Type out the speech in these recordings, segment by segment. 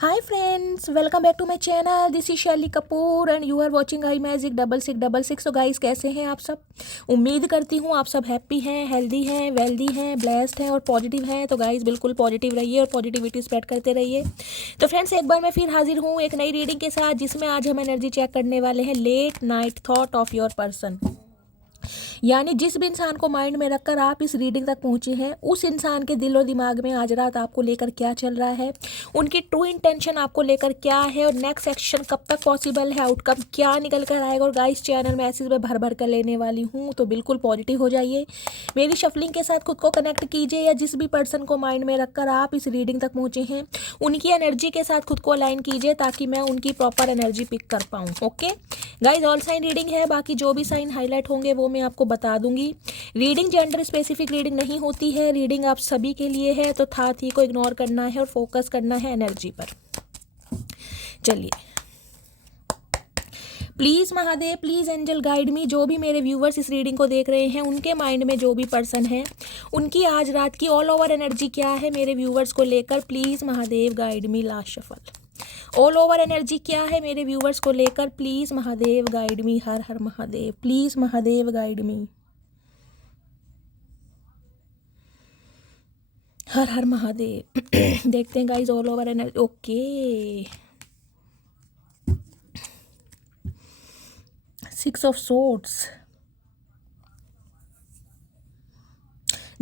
Hi friends, welcome back to my channel. This is Shaily Kapoor and you are watching I magic 6666। तो guys कैसे हैं आप सब। उम्मीद करती हूँ आप सब हैप्पी हैं, हेल्दी हैं, वेल्दी हैं, ब्लेस्ड हैं और पॉजिटिव हैं। तो गाइस बिल्कुल पॉजिटिव रहिए और पॉजिटिविटी स्प्रेड करते रहिए। तो फ्रेंड्स एक बार मैं फिर हाजिर हूँ एक नई रीडिंग के साथ, जिसमें आज हम एनर्जी चेक करने वाले हैं late night thought of your person. यानी जिस भी इंसान को माइंड में रखकर आप इस रीडिंग तक पहुंचे हैं, उस इंसान के दिल और दिमाग में आज रात आपको लेकर क्या चल रहा है, उनकी ट्रू इंटेंशन आपको लेकर क्या है और नेक्स्ट एक्शन कब तक पॉसिबल है, आउटकम क्या निकल कर आएगा। और गाइस चैनल में ऐसे मैं भर भर कर लेने वाली हूँ, तो बिल्कुल पॉजिटिव हो जाइए। मेरी शफलिंग के साथ खुद को कनेक्ट कीजिए, या जिस भी पर्सन को माइंड में रखकर आप इस रीडिंग तक पहुँचे हैं उनकी एनर्जी के साथ खुद को अलाइन कीजिए, ताकि मैं उनकी प्रॉपर एनर्जी पिक कर पाऊँ। Okay guys, all sign reading है, बाकी जो भी साइन हाईलाइट होंगे वो मैं आपको बता दूंगी। रीडिंग जेंडर स्पेसिफिक रीडिंग नहीं होती है, रीडिंग आप सभी के लिए है, तो था थी को इग्नोर करना है और फोकस करना है एनर्जी पर। चलिए, please Mahadev, please angel guide me. जो भी मेरे व्यूवर्स इस रीडिंग को देख रहे हैं, उनके माइंड में जो भी पर्सन है, उनकी आज रात की ऑल ओवर एनर्जी क्या है मेरे व्यूवर्स को लेकर। Please Mahadev guide me. Last shuffle. All over energy क्या है मेरे व्यूवर्स को लेकर। Please Mahadev guide me. Har Har Mahadev. Please Mahadev guide me. Har Har Mahadev. देखते हैं guys all over energy. Okay, 6 of swords.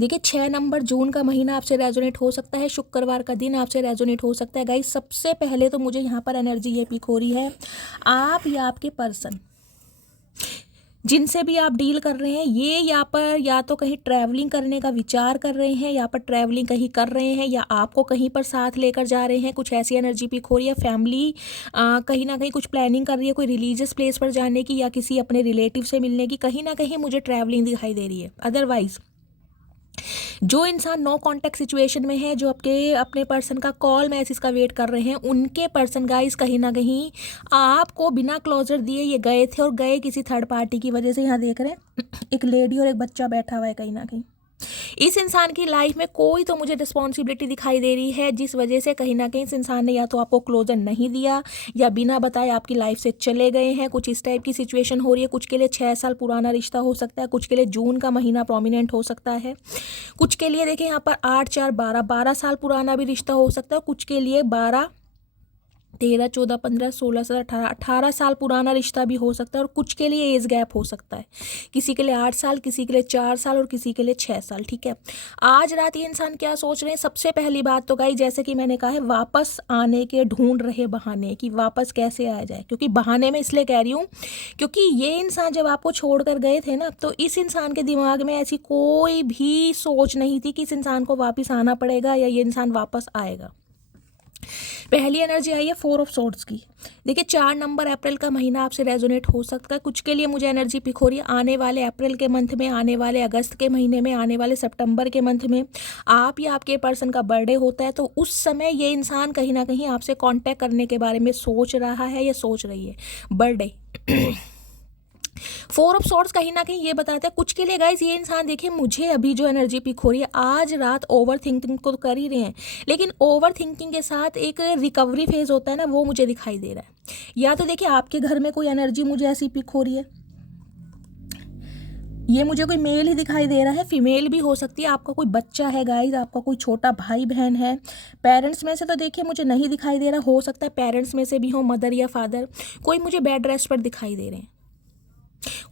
देखिए 6 नंबर, जून का महीना आपसे रेजोनेट हो सकता है, शुक्रवार का दिन आपसे रेजोनेट हो सकता है। गाइस सबसे पहले तो मुझे यहाँ पर एनर्जी ये पिक हो रही है, आप या आपके पर्सन जिनसे भी आप डील कर रहे हैं, ये यहाँ पर या तो कहीं ट्रैवलिंग करने का विचार कर रहे हैं, या पर ट्रैवलिंग कहीं कर रहे हैं, या आपको कहीं पर साथ लेकर जा रहे हैं। कुछ ऐसी एनर्जी पिक हो रही है। फैमिली कहीं ना कहीं कुछ प्लानिंग कर रही है, कोई रिलीजियस प्लेस पर जाने की या किसी अपने रिलेटिव से मिलने की। कहीं ना कहीं मुझे ट्रैवलिंग दिखाई दे रही है। अदरवाइज जो इंसान नो कांटेक्ट सिचुएशन में है, जो अपने पर्सन का कॉल मैसेज का वेट कर रहे हैं, उनके पर्सन गाइस कहीं ना कहीं आपको बिना क्लोजर दिए ये गए थे, और गए किसी थर्ड पार्टी की वजह से। यहाँ देख रहे हैं एक लेडी और एक बच्चा बैठा हुआ है कहीं ना कहीं। इस इंसान की लाइफ में कोई तो मुझे रिस्पॉन्सिबिलिटी दिखाई दे रही है, जिस वजह से कहीं ना कहीं इस इंसान ने या तो आपको क्लोजर नहीं दिया, या बिना बताए आपकी लाइफ से चले गए हैं। कुछ इस टाइप की सिचुएशन हो रही है। कुछ के लिए 6 साल पुराना रिश्ता हो सकता है, कुछ के लिए जून का महीना प्रोमिनेंट हो सकता है, कुछ के लिए देखिए यहाँ पर 8 4 12 साल पुराना भी रिश्ता हो सकता है, कुछ के लिए 12 13 14 15 16 17 18 साल पुराना रिश्ता भी हो सकता है, और कुछ के लिए एज गैप हो सकता है। किसी के लिए 8 साल, किसी के लिए 4 साल और किसी के लिए 6 साल। ठीक है, आज रात ये इंसान क्या सोच रहे हैं। सबसे पहली बात तो गाइस, जैसे कि मैंने कहा है, वापस आने के ढूंढ रहे बहाने कि वापस कैसे आया जाए। क्योंकि बहाने में इसलिए कह रही हूँ क्योंकि ये इंसान जब आपको छोड़ कर गए थे ना, तो इस इंसान के दिमाग में ऐसी कोई भी सोच नहीं थी कि इस इंसान को वापस आना पड़ेगा या ये इंसान वापस आएगा। पहली एनर्जी आई है 4 ऑफ सोर्ड्स की। देखिए 4 नंबर, अप्रैल का महीना आपसे रेजोनेट हो सकता है। कुछ के लिए मुझे एनर्जी पिक हो रही है आने वाले अप्रैल के मंथ में, आने वाले अगस्त के महीने में, आने वाले सितंबर के मंथ में आप या आपके पर्सन का बर्थडे होता है, तो उस समय ये इंसान कहीं ना कहीं आपसे कांटेक्ट करने के बारे में सोच रहा है या सोच रही है। बर्थडे 4 ऑफ सॉर्ड्स कहीं ना कहीं ये बताता है कुछ के लिए गाइस, ये इंसान देखिए, मुझे अभी जो एनर्जी पिक हो रही है, आज रात ओवर थिंकिंग को कर ही रहे हैं, लेकिन ओवर थिंकिंग के साथ एक रिकवरी फेज होता है ना, वो मुझे दिखाई दे रहा है। या तो देखिए आपके घर में कोई एनर्जी मुझे ऐसी पिक हो रही है, ये मुझे कोई मेल ही दिखाई दे रहा है, फीमेल भी हो सकती है। आपका कोई बच्चा है गाइस, आपका कोई छोटा भाई बहन है। पेरेंट्स में से तो देखिए मुझे नहीं दिखाई दे रहा, हो सकता है पेरेंट्स में से भी हो, मदर या फादर। कोई मुझे बेड रेस्ट पर दिखाई दे रहे हैं।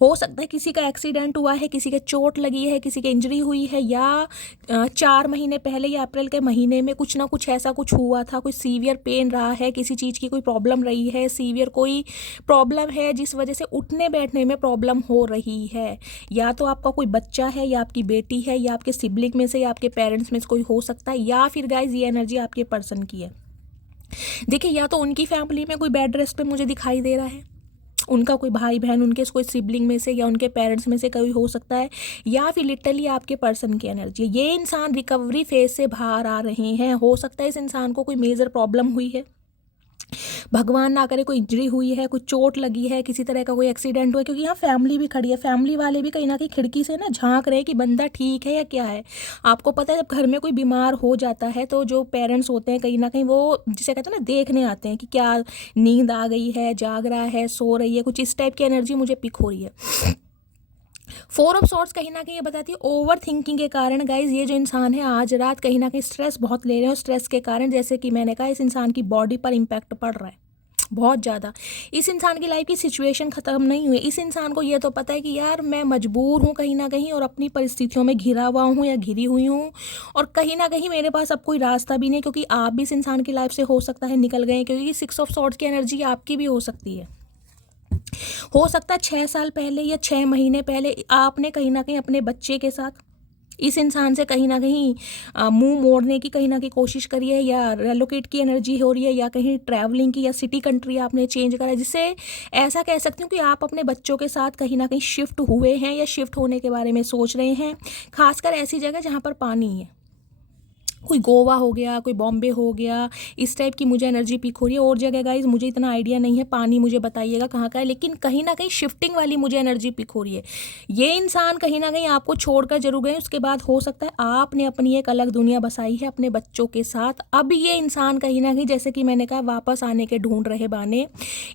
हो सकता है किसी का एक्सीडेंट हुआ है, किसी के चोट लगी है, किसी के इंजरी हुई है, या 4 महीने पहले या अप्रैल के महीने में कुछ ना कुछ ऐसा कुछ हुआ था। कोई सीवियर पेन रहा है, किसी चीज़ की कोई प्रॉब्लम रही है, सीवियर कोई प्रॉब्लम है जिस वजह से उठने बैठने में प्रॉब्लम हो रही है। या तो आपका कोई बच्चा है, या आपकी बेटी है, या आपके सिबलिंग में से, या आपके पेरेंट्स में से कोई हो सकता है, या फिर गाइज ये एनर्जी आपके पर्सन की है। देखिए या तो उनकी फैमिली में कोई बेड रेस्ट पे मुझे दिखाई दे रहा है, उनका कोई भाई बहन, उनके कोई सिबलिंग में से या उनके पेरेंट्स में से कोई हो सकता है, या फिर लिटरली आपके पर्सन की एनर्जी। ये इंसान रिकवरी फेज से बाहर आ रहे हैं। हो सकता है इस इंसान को कोई मेजर प्रॉब्लम हुई है, भगवान ना करे कोई इंजरी हुई है, कोई चोट लगी है, किसी तरह का कोई एक्सीडेंट हुआ है, क्योंकि यहाँ फैमिली भी खड़ी है। फैमिली वाले भी कहीं ना कहीं खिड़की से ना झांक रहे हैं कि बंदा ठीक है या क्या है। आपको पता है जब घर में कोई बीमार हो जाता है तो जो पेरेंट्स होते हैं कहीं ना कहीं वो जिसे कहते हैं ना देखने आते हैं कि क्या नींद आ गई है, जाग रहा है, सो रही है, कुछ इस टाइप की एनर्जी मुझे पिक हो रही है। 4 ऑफ सॉर्ट्स कहीं ना कहीं ये बताती है ओवर थिंकिंग के कारण गाइज ये जो इंसान है आज रात कहीं ना कहीं स्ट्रेस बहुत ले रहे हैं, और स्ट्रेस के कारण जैसे कि मैंने कहा इस इंसान की बॉडी पर इम्पैक्ट पड़ रहा है बहुत ज़्यादा। इस इंसान की लाइफ की सिचुएशन ख़त्म नहीं हुई। इस इंसान को ये तो पता है कि यार मैं मजबूर हूँ कहीं ना कहीं, और अपनी परिस्थितियों में घिरा हुआ हूँ या घिरी हुई हूँ, और कहीं ना कहीं मेरे पास अब कोई रास्ता भी नहीं, क्योंकि आप भी इस इंसान की लाइफ से हो सकता है निकल गए, क्योंकि 6 ऑफ सॉर्ट्स की एनर्जी आपकी भी हो सकती है। हो सकता है 6 साल पहले या 6 महीने पहले आपने कहीं ना कहीं अपने बच्चे के साथ इस इंसान से कहीं ना कहीं मुंह मोड़ने की कहीं ना कहीं कोशिश करी है, या रेलोकेट की एनर्जी हो रही है, या कहीं ट्रैवलिंग की, या सिटी कंट्री आपने चेंज करा है, जिससे ऐसा कह सकती हूँ कि आप अपने बच्चों के साथ कहीं ना कहीं शिफ्ट हुए हैं या शिफ्ट होने के बारे में सोच रहे हैं, खासकर ऐसी जगह जहाँ पर पानी है। कोई गोवा हो गया, कोई बॉम्बे हो गया, इस टाइप की मुझे एनर्जी पिक हो रही है। और जगह गाइज मुझे इतना आइडिया नहीं है, पानी मुझे बताइएगा कहाँ का है, लेकिन कहीं ना कहीं शिफ्टिंग वाली मुझे एनर्जी पिक हो रही है। ये इंसान कहीं ना कहीं आपको छोड़कर जरूर गए, उसके बाद हो सकता है आपने अपनी एक अलग दुनिया बसाई है अपने बच्चों के साथ। अब ये इंसान कहीं ना कहीं जैसे कि मैंने कहा वापस आने के ढूंढ रहे बाने।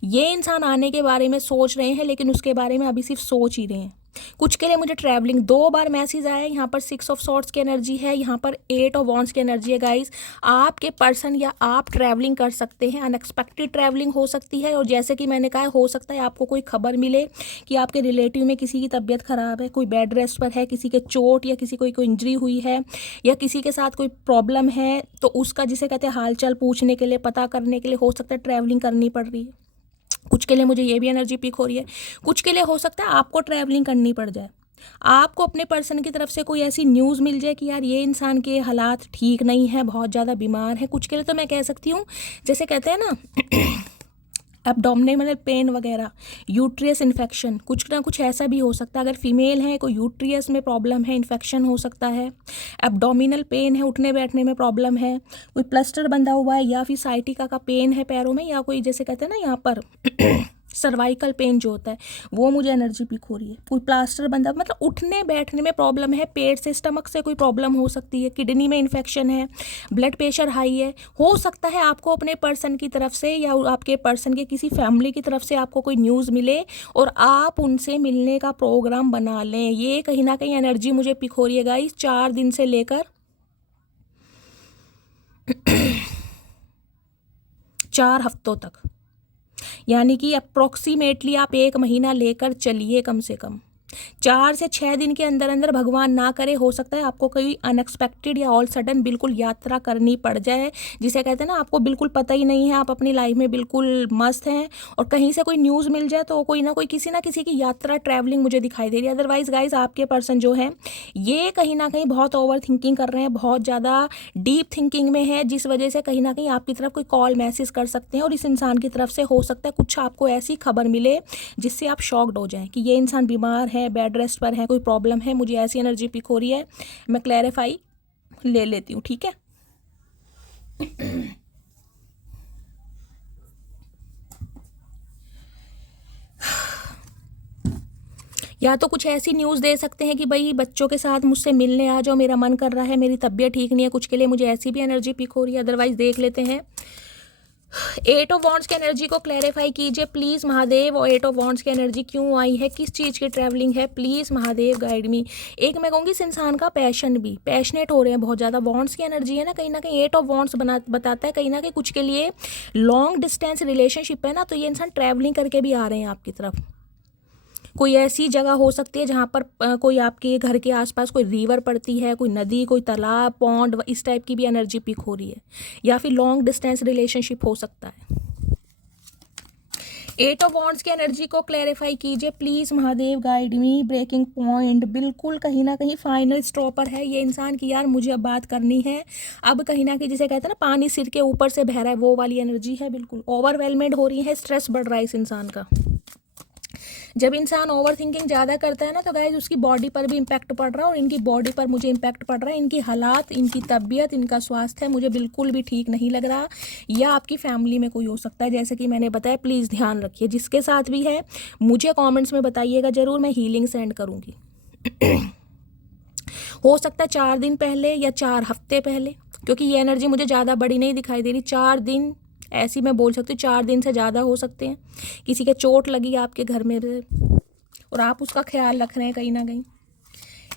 ये इंसान आने के बारे में सोच रहे हैं, लेकिन उसके बारे में अभी सिर्फ सोच ही रहे हैं। कुछ के लिए मुझे ट्रैवलिंग 2 बार मैसेज आया है। यहाँ पर 6 ऑफ सॉर्ट्स की एनर्जी है, यहाँ पर 8 ऑफ वॉन्ड्स की एनर्जी है। गाइस आपके पर्सन या आप ट्रैवलिंग कर सकते हैं, अनएक्सपेक्टेड ट्रैवलिंग हो सकती है। और जैसे कि मैंने कहा हो सकता है आपको कोई खबर मिले कि आपके रिलेटिव में किसी की तबीयत खराब है, कोई बेड रेस्ट पर है, किसी के चोट या किसी कोई इंजरी हुई है, या किसी के साथ कोई प्रॉब्लम है, तो उसका जिसे कहते हैं हालचाल पूछने के लिए, पता करने के लिए हो सकता है ट्रैवलिंग करनी पड़ रही है। कुछ के लिए मुझे ये भी एनर्जी पिक हो रही है। कुछ के लिए हो सकता है आपको ट्रैवलिंग करनी पड़ जाए, आपको अपने पर्सन की तरफ से कोई ऐसी न्यूज़ मिल जाए कि यार ये इंसान के हालात ठीक नहीं है, बहुत ज़्यादा बीमार है। कुछ के लिए तो मैं कह सकती हूँ जैसे कहते हैं ना एब्डोमिनल पेन वगैरह, यूट्रियस इन्फेक्शन, कुछ ना कुछ ऐसा भी हो सकता है। अगर फीमेल है कोई यूट्रियस में प्रॉब्लम है, इन्फेक्शन हो सकता है, एब्डोमिनल पेन है, उठने बैठने में प्रॉब्लम है, कोई प्लास्टर बंधा हुआ है, या फिर साइटिका का पेन है पैरों में, या कोई जैसे कहते हैं ना यहाँ पर सर्वाइकल पेन जो होता है वो मुझे एनर्जी पिक हो रही है। कोई प्लास्टर बंधा मतलब उठने बैठने में प्रॉब्लम है, पेट से स्टमक से कोई प्रॉब्लम हो सकती है, किडनी में इन्फेक्शन है, ब्लड प्रेशर हाई है। हो सकता है आपको अपने पर्सन की तरफ से या आपके पर्सन के किसी फैमिली की तरफ से आपको कोई न्यूज़ मिले और आप उनसे मिलने का प्रोग्राम बना लें। ये कहीं ना कहीं एनर्जी मुझे पिक हो रही है गाइस 4 दिन से लेकर 4 हफ्तों तक, यानी कि अप्रोक्सीमेटली आप 1 महीना लेकर चलिए कम से कम। 4 से 6 दिन के अंदर अंदर भगवान ना करे हो सकता है आपको कोई अनएक्सपेक्टेड या ऑल सडन बिल्कुल यात्रा करनी पड़ जाए, जिसे कहते हैं ना आपको बिल्कुल पता ही नहीं है, आप अपनी लाइफ में बिल्कुल मस्त हैं और कहीं से कोई न्यूज़ मिल जाए तो कोई ना कोई किसी ना किसी की यात्रा ट्रैवलिंग मुझे दिखाई दे रही है। अदरवाइज गाइज आपके पर्सन जो है ये कहीं ना कहीं बहुत ओवर थिंकिंग कर रहे हैं, बहुत ज़्यादा डीप थिंकिंग में है, जिस वजह से कहीं ना कहीं आपकी तरफ कोई कॉल मैसेज कर सकते हैं और इस इंसान की तरफ से हो सकता है कुछ आपको ऐसी खबर मिले जिससे आप शॉक्ड हो जाएं कि ये इंसान बीमार है, बेड रेस्ट पर है, कोई प्रॉब्लम है। मुझे ऐसी एनर्जी पिक हो रही है, मैं क्लैरिफाई ले लेती हूँ, ठीक है। या तो कुछ ऐसी न्यूज़ दे सकते हैं कि भाई बच्चों के साथ मुझसे मिलने आ जाओ, मेरा मन कर रहा है, मेरी तबीयत ठीक नहीं है। कुछ के लिए मुझे ऐसी भी एनर्जी पिक हो रही है। अदरवाइज देख लेते हैं 8 ऑफ वॉन्ड्स की एनर्जी को क्लैरिफाई कीजिए प्लीज़ महादेव। और 8 ऑफ वॉन्ड्स की एनर्जी क्यों आई है, किस चीज़ की ट्रैवलिंग है, प्लीज़ महादेव गाइड मी। एक मैं कहूँगी इस इंसान का पैशन भी, पैशनेट हो रहे हैं बहुत ज़्यादा। वॉन्ड्स की एनर्जी है ना, कहीं ना कहीं 8 ऑफ वॉन्ड्स बताता है कहीं ना कहीं कुछ के लिए लॉन्ग डिस्टेंस रिलेशनशिप है ना, तो ये इंसान ट्रैवलिंग करके भी आ रहे हैं आपकी तरफ। कोई ऐसी जगह हो सकती है जहाँ पर कोई आपके घर के आसपास कोई रिवर पड़ती है, कोई नदी, कोई तालाब, पॉन्ड, इस टाइप की भी एनर्जी पिक हो रही है, या फिर लॉन्ग डिस्टेंस रिलेशनशिप हो सकता है। 8 ऑफ वॉन्ड्स की एनर्जी को क्लैरिफाई कीजिए please Mahadev guide me. Breaking point बिल्कुल कहीं ना कहीं फाइनल स्टॉपर है ये इंसान की, यार मुझे अब बात करनी है। अब कहीं ना कहीं जिसे कहते हैं ना पानी सिर के ऊपर से बह रहा है, वो वाली एनर्जी है। बिल्कुल ओवरवेलमेड हो रही है, स्ट्रेस बढ़ रहा है इस इंसान का। जब इंसान ओवर थिंकिंग ज़्यादा करता है ना तो गाइज उसकी बॉडी पर भी इम्पैक्ट पड़ रहा है, और इनकी बॉडी पर मुझे इम्पैक्ट पड़ रहा है। इनकी हालात, इनकी तबीयत, इनका स्वास्थ्य मुझे बिल्कुल भी ठीक नहीं लग रहा, या आपकी फैमिली में कोई हो सकता है, जैसे कि मैंने बताया। प्लीज़ ध्यान रखिए, जिसके साथ भी है मुझे कॉमेंट्स में बताइएगा ज़रूर, मैं हीलिंग सेंड करूँगी। हो सकता है 4 दिन पहले या 4 हफ्ते पहले, क्योंकि ये एनर्जी मुझे ज़्यादा बड़ी नहीं दिखाई दे रही। 4 दिन ऐसी मैं बोल सकती हूँ, 4 दिन से ज़्यादा हो सकते हैं। किसी के चोट लगी आपके घर में और आप उसका ख्याल रख रहे हैं कहीं ना कहीं।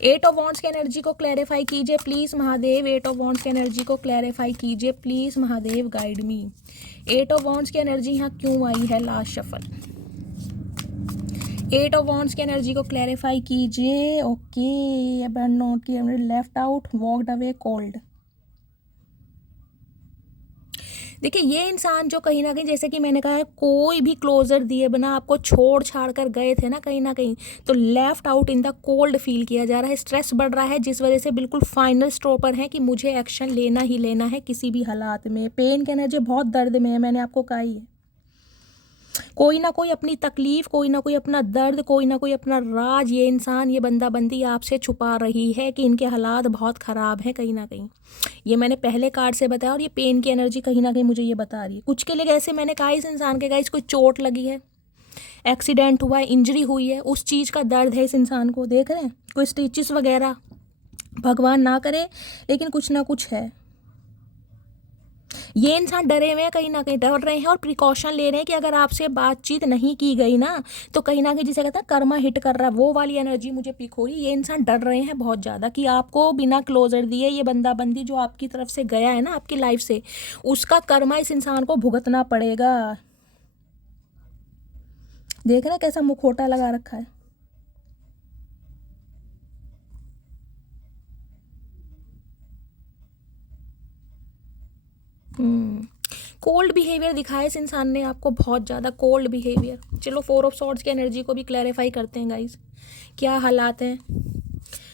8 ऑफ वॉन्ड्स की एनर्जी को क्लैरिफाई कीजिए प्लीज़ महादेव। 8 ऑफ वॉन्ड्स की एनर्जी को क्लैरिफाई कीजिए please Mahadev, guide me. 8 of wands की एनर्जी यहाँ क्यों आई है? Last shuffle. 8 ऑफ वॉन्ड्स की एनर्जी को क्लैरिफाई कीजिए। Okay, note left out, walked away, called. देखिए, ये इंसान जो कहीं ना कहीं, जैसे कि मैंने कहा है, कोई भी क्लोजर दिए बिना आपको छोड़ छाड़ कर गए थे ना कहीं ना कहीं, तो left out in the cold feel किया जा रहा है। स्ट्रेस बढ़ रहा है, जिस वजह से बिल्कुल फाइनल स्टॉप पर है कि मुझे एक्शन लेना ही लेना है किसी भी हालात में। पेन की एनर्जी, बहुत दर्द में है, मैंने आपको कहा ही है। कोई ना कोई अपनी तकलीफ, कोई ना कोई अपना दर्द, कोई ना कोई अपना राज ये इंसान, ये बंदा बंदी आपसे छुपा रही है कि इनके हालात बहुत ख़राब हैं कहीं ना कहीं। ये मैंने पहले कार्ड से बताया, और ये पेन की एनर्जी कहीं ना कहीं मुझे ये बता रही है। कुछ के लिए ऐसे मैंने कहा इस इंसान के गाइस कोई चोट लगी है, एक्सीडेंट हुआ है, इंजरी हुई है, उस चीज़ का दर्द है इस इंसान को। देख रहे हैं, कोई स्टिचेस वगैरह, भगवान ना करे, लेकिन कुछ ना कुछ है। ये इंसान डरे हुए हैं, कहीं ना कहीं डर रहे हैं और प्रिकॉशन ले रहे हैं कि अगर आपसे बातचीत नहीं की गई ना तो कहीं ना कहीं, जिसे कहता है कर्मा हिट कर रहा है, वो वाली एनर्जी मुझे पिक हो रही है। ये इंसान डर रहे हैं बहुत ज़्यादा कि आपको बिना क्लोजर दिए ये बंदा बंदी जो आपकी तरफ से गया है ना आपकी लाइफ से, उसका कर्मा इस इंसान को भुगतना पड़ेगा। देख रहे हैं कैसा मुखौटा लगा रखा है। कोल्ड बिहेवियर दिखाया इस इंसान ने आपको, बहुत ज़्यादा कोल्ड बिहेवियर। चलो 4 ऑफ सॉर्ड्स की एनर्जी को भी क्लैरिफाई करते हैं गाइस, क्या हालात हैं।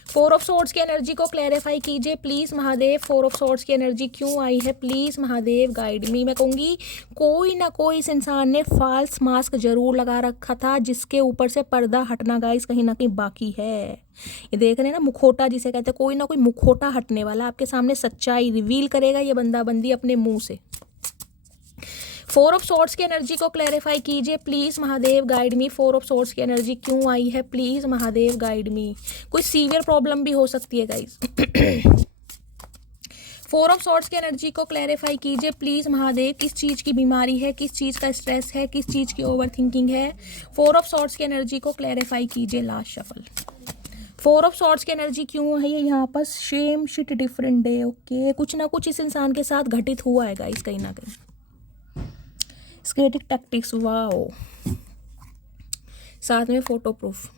4 ऑफ सॉर्ड्स की एनर्जी को क्लैरिफाई कीजिए प्लीज़ महादेव। 4 ऑफ सॉर्ड्स की एनर्जी क्यों आई है प्लीज़ महादेव, गाइड मी। मैं कहूँगी कोई ना कोई इस इंसान ने फॉल्स मास्क जरूर लगा रखा था, जिसके ऊपर से पर्दा हटना गाइस कहीं ना कहीं बाकी है। ये देख रहे हैं ना, मुखौटा जिसे कहते हैं, कोई ना कोई मुखौटा हटने वाला, आपके सामने सच्चाई रिवील करेगा ये बंदा बंदी अपने मुंह से। 4 ऑफ सॉर्ड्स की एनर्जी को क्लैरिफाई कीजिए please Mahadev, guide me. 4 of swords की एनर्जी क्यों आई है प्लीज़ महादेव, गाइड मी। कोई सीवियर प्रॉब्लम भी हो सकती है गाइस। 4 ऑफ सॉर्ड्स की एनर्जी को क्लैरिफाई कीजिए प्लीज़ महादेव, किस चीज़ की बीमारी है, किस चीज़ का स्ट्रेस है, किस चीज़ की ओवर थिंकिंग है। 4 ऑफ सॉर्ड्स की एनर्जी को क्लैरिफाई कीजिए। Last shuffle. 4 ऑफ सॉर्ड्स की एनर्जी क्यों है यहाँ पर? Same shit different day. Okay, कुछ ना कुछ इस इंसान के साथ घटित हुआ है गाइस कहीं ना कहीं। स्केटिक टैक्टिक्स, वाओ, साथ में फोटो प्रूफ।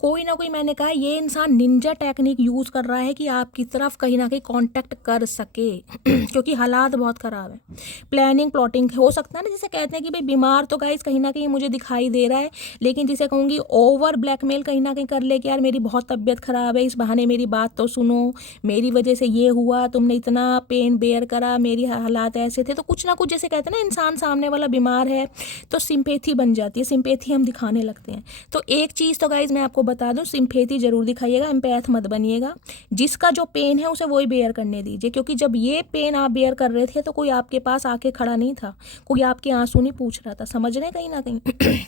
कोई ना कोई, मैंने कहा ये इंसान निंजा टेक्निक यूज़ कर रहा है कि आपकी तरफ कहीं ना कहीं कांटेक्ट कर सके क्योंकि हालात बहुत ख़राब है। प्लानिंग प्लॉटिंग हो सकता है ना, जिसे कहते हैं कि भाई बीमार तो गाइस कहीं ना कहीं मुझे दिखाई दे रहा है, लेकिन जिसे कहूँगी ओवर ब्लैकमेल कहीं ना कहीं कर ले कि यार मेरी बहुत तबीयत ख़राब है, इस बहाने मेरी बात तो सुनो, मेरी वजह से ये हुआ, तुमने इतना पेन बेयर करा, मेरी हालात ऐसे थे। तो कुछ ना कुछ, जैसे कहते हैं ना, इंसान सामने वाला बीमार है तो सिंपैथी बन जाती है, सिंपैथी हम दिखाने लगते हैं। तो एक चीज़ तो गाइज मैं आपको बता दूं, सिंपैथी जरूर दिखाइएगा, एम्पैथ मत बनिएगा। जिसका जो पेन है उसे वही बेयर करने दीजिए, क्योंकि जब ये पेन आप बेयर कर रहे थे तो कोई आपके पास आके खड़ा नहीं था, कोई आपके आंसू नहीं पूछ रहा था। समझ रहे हैं कहीं ना कहीं।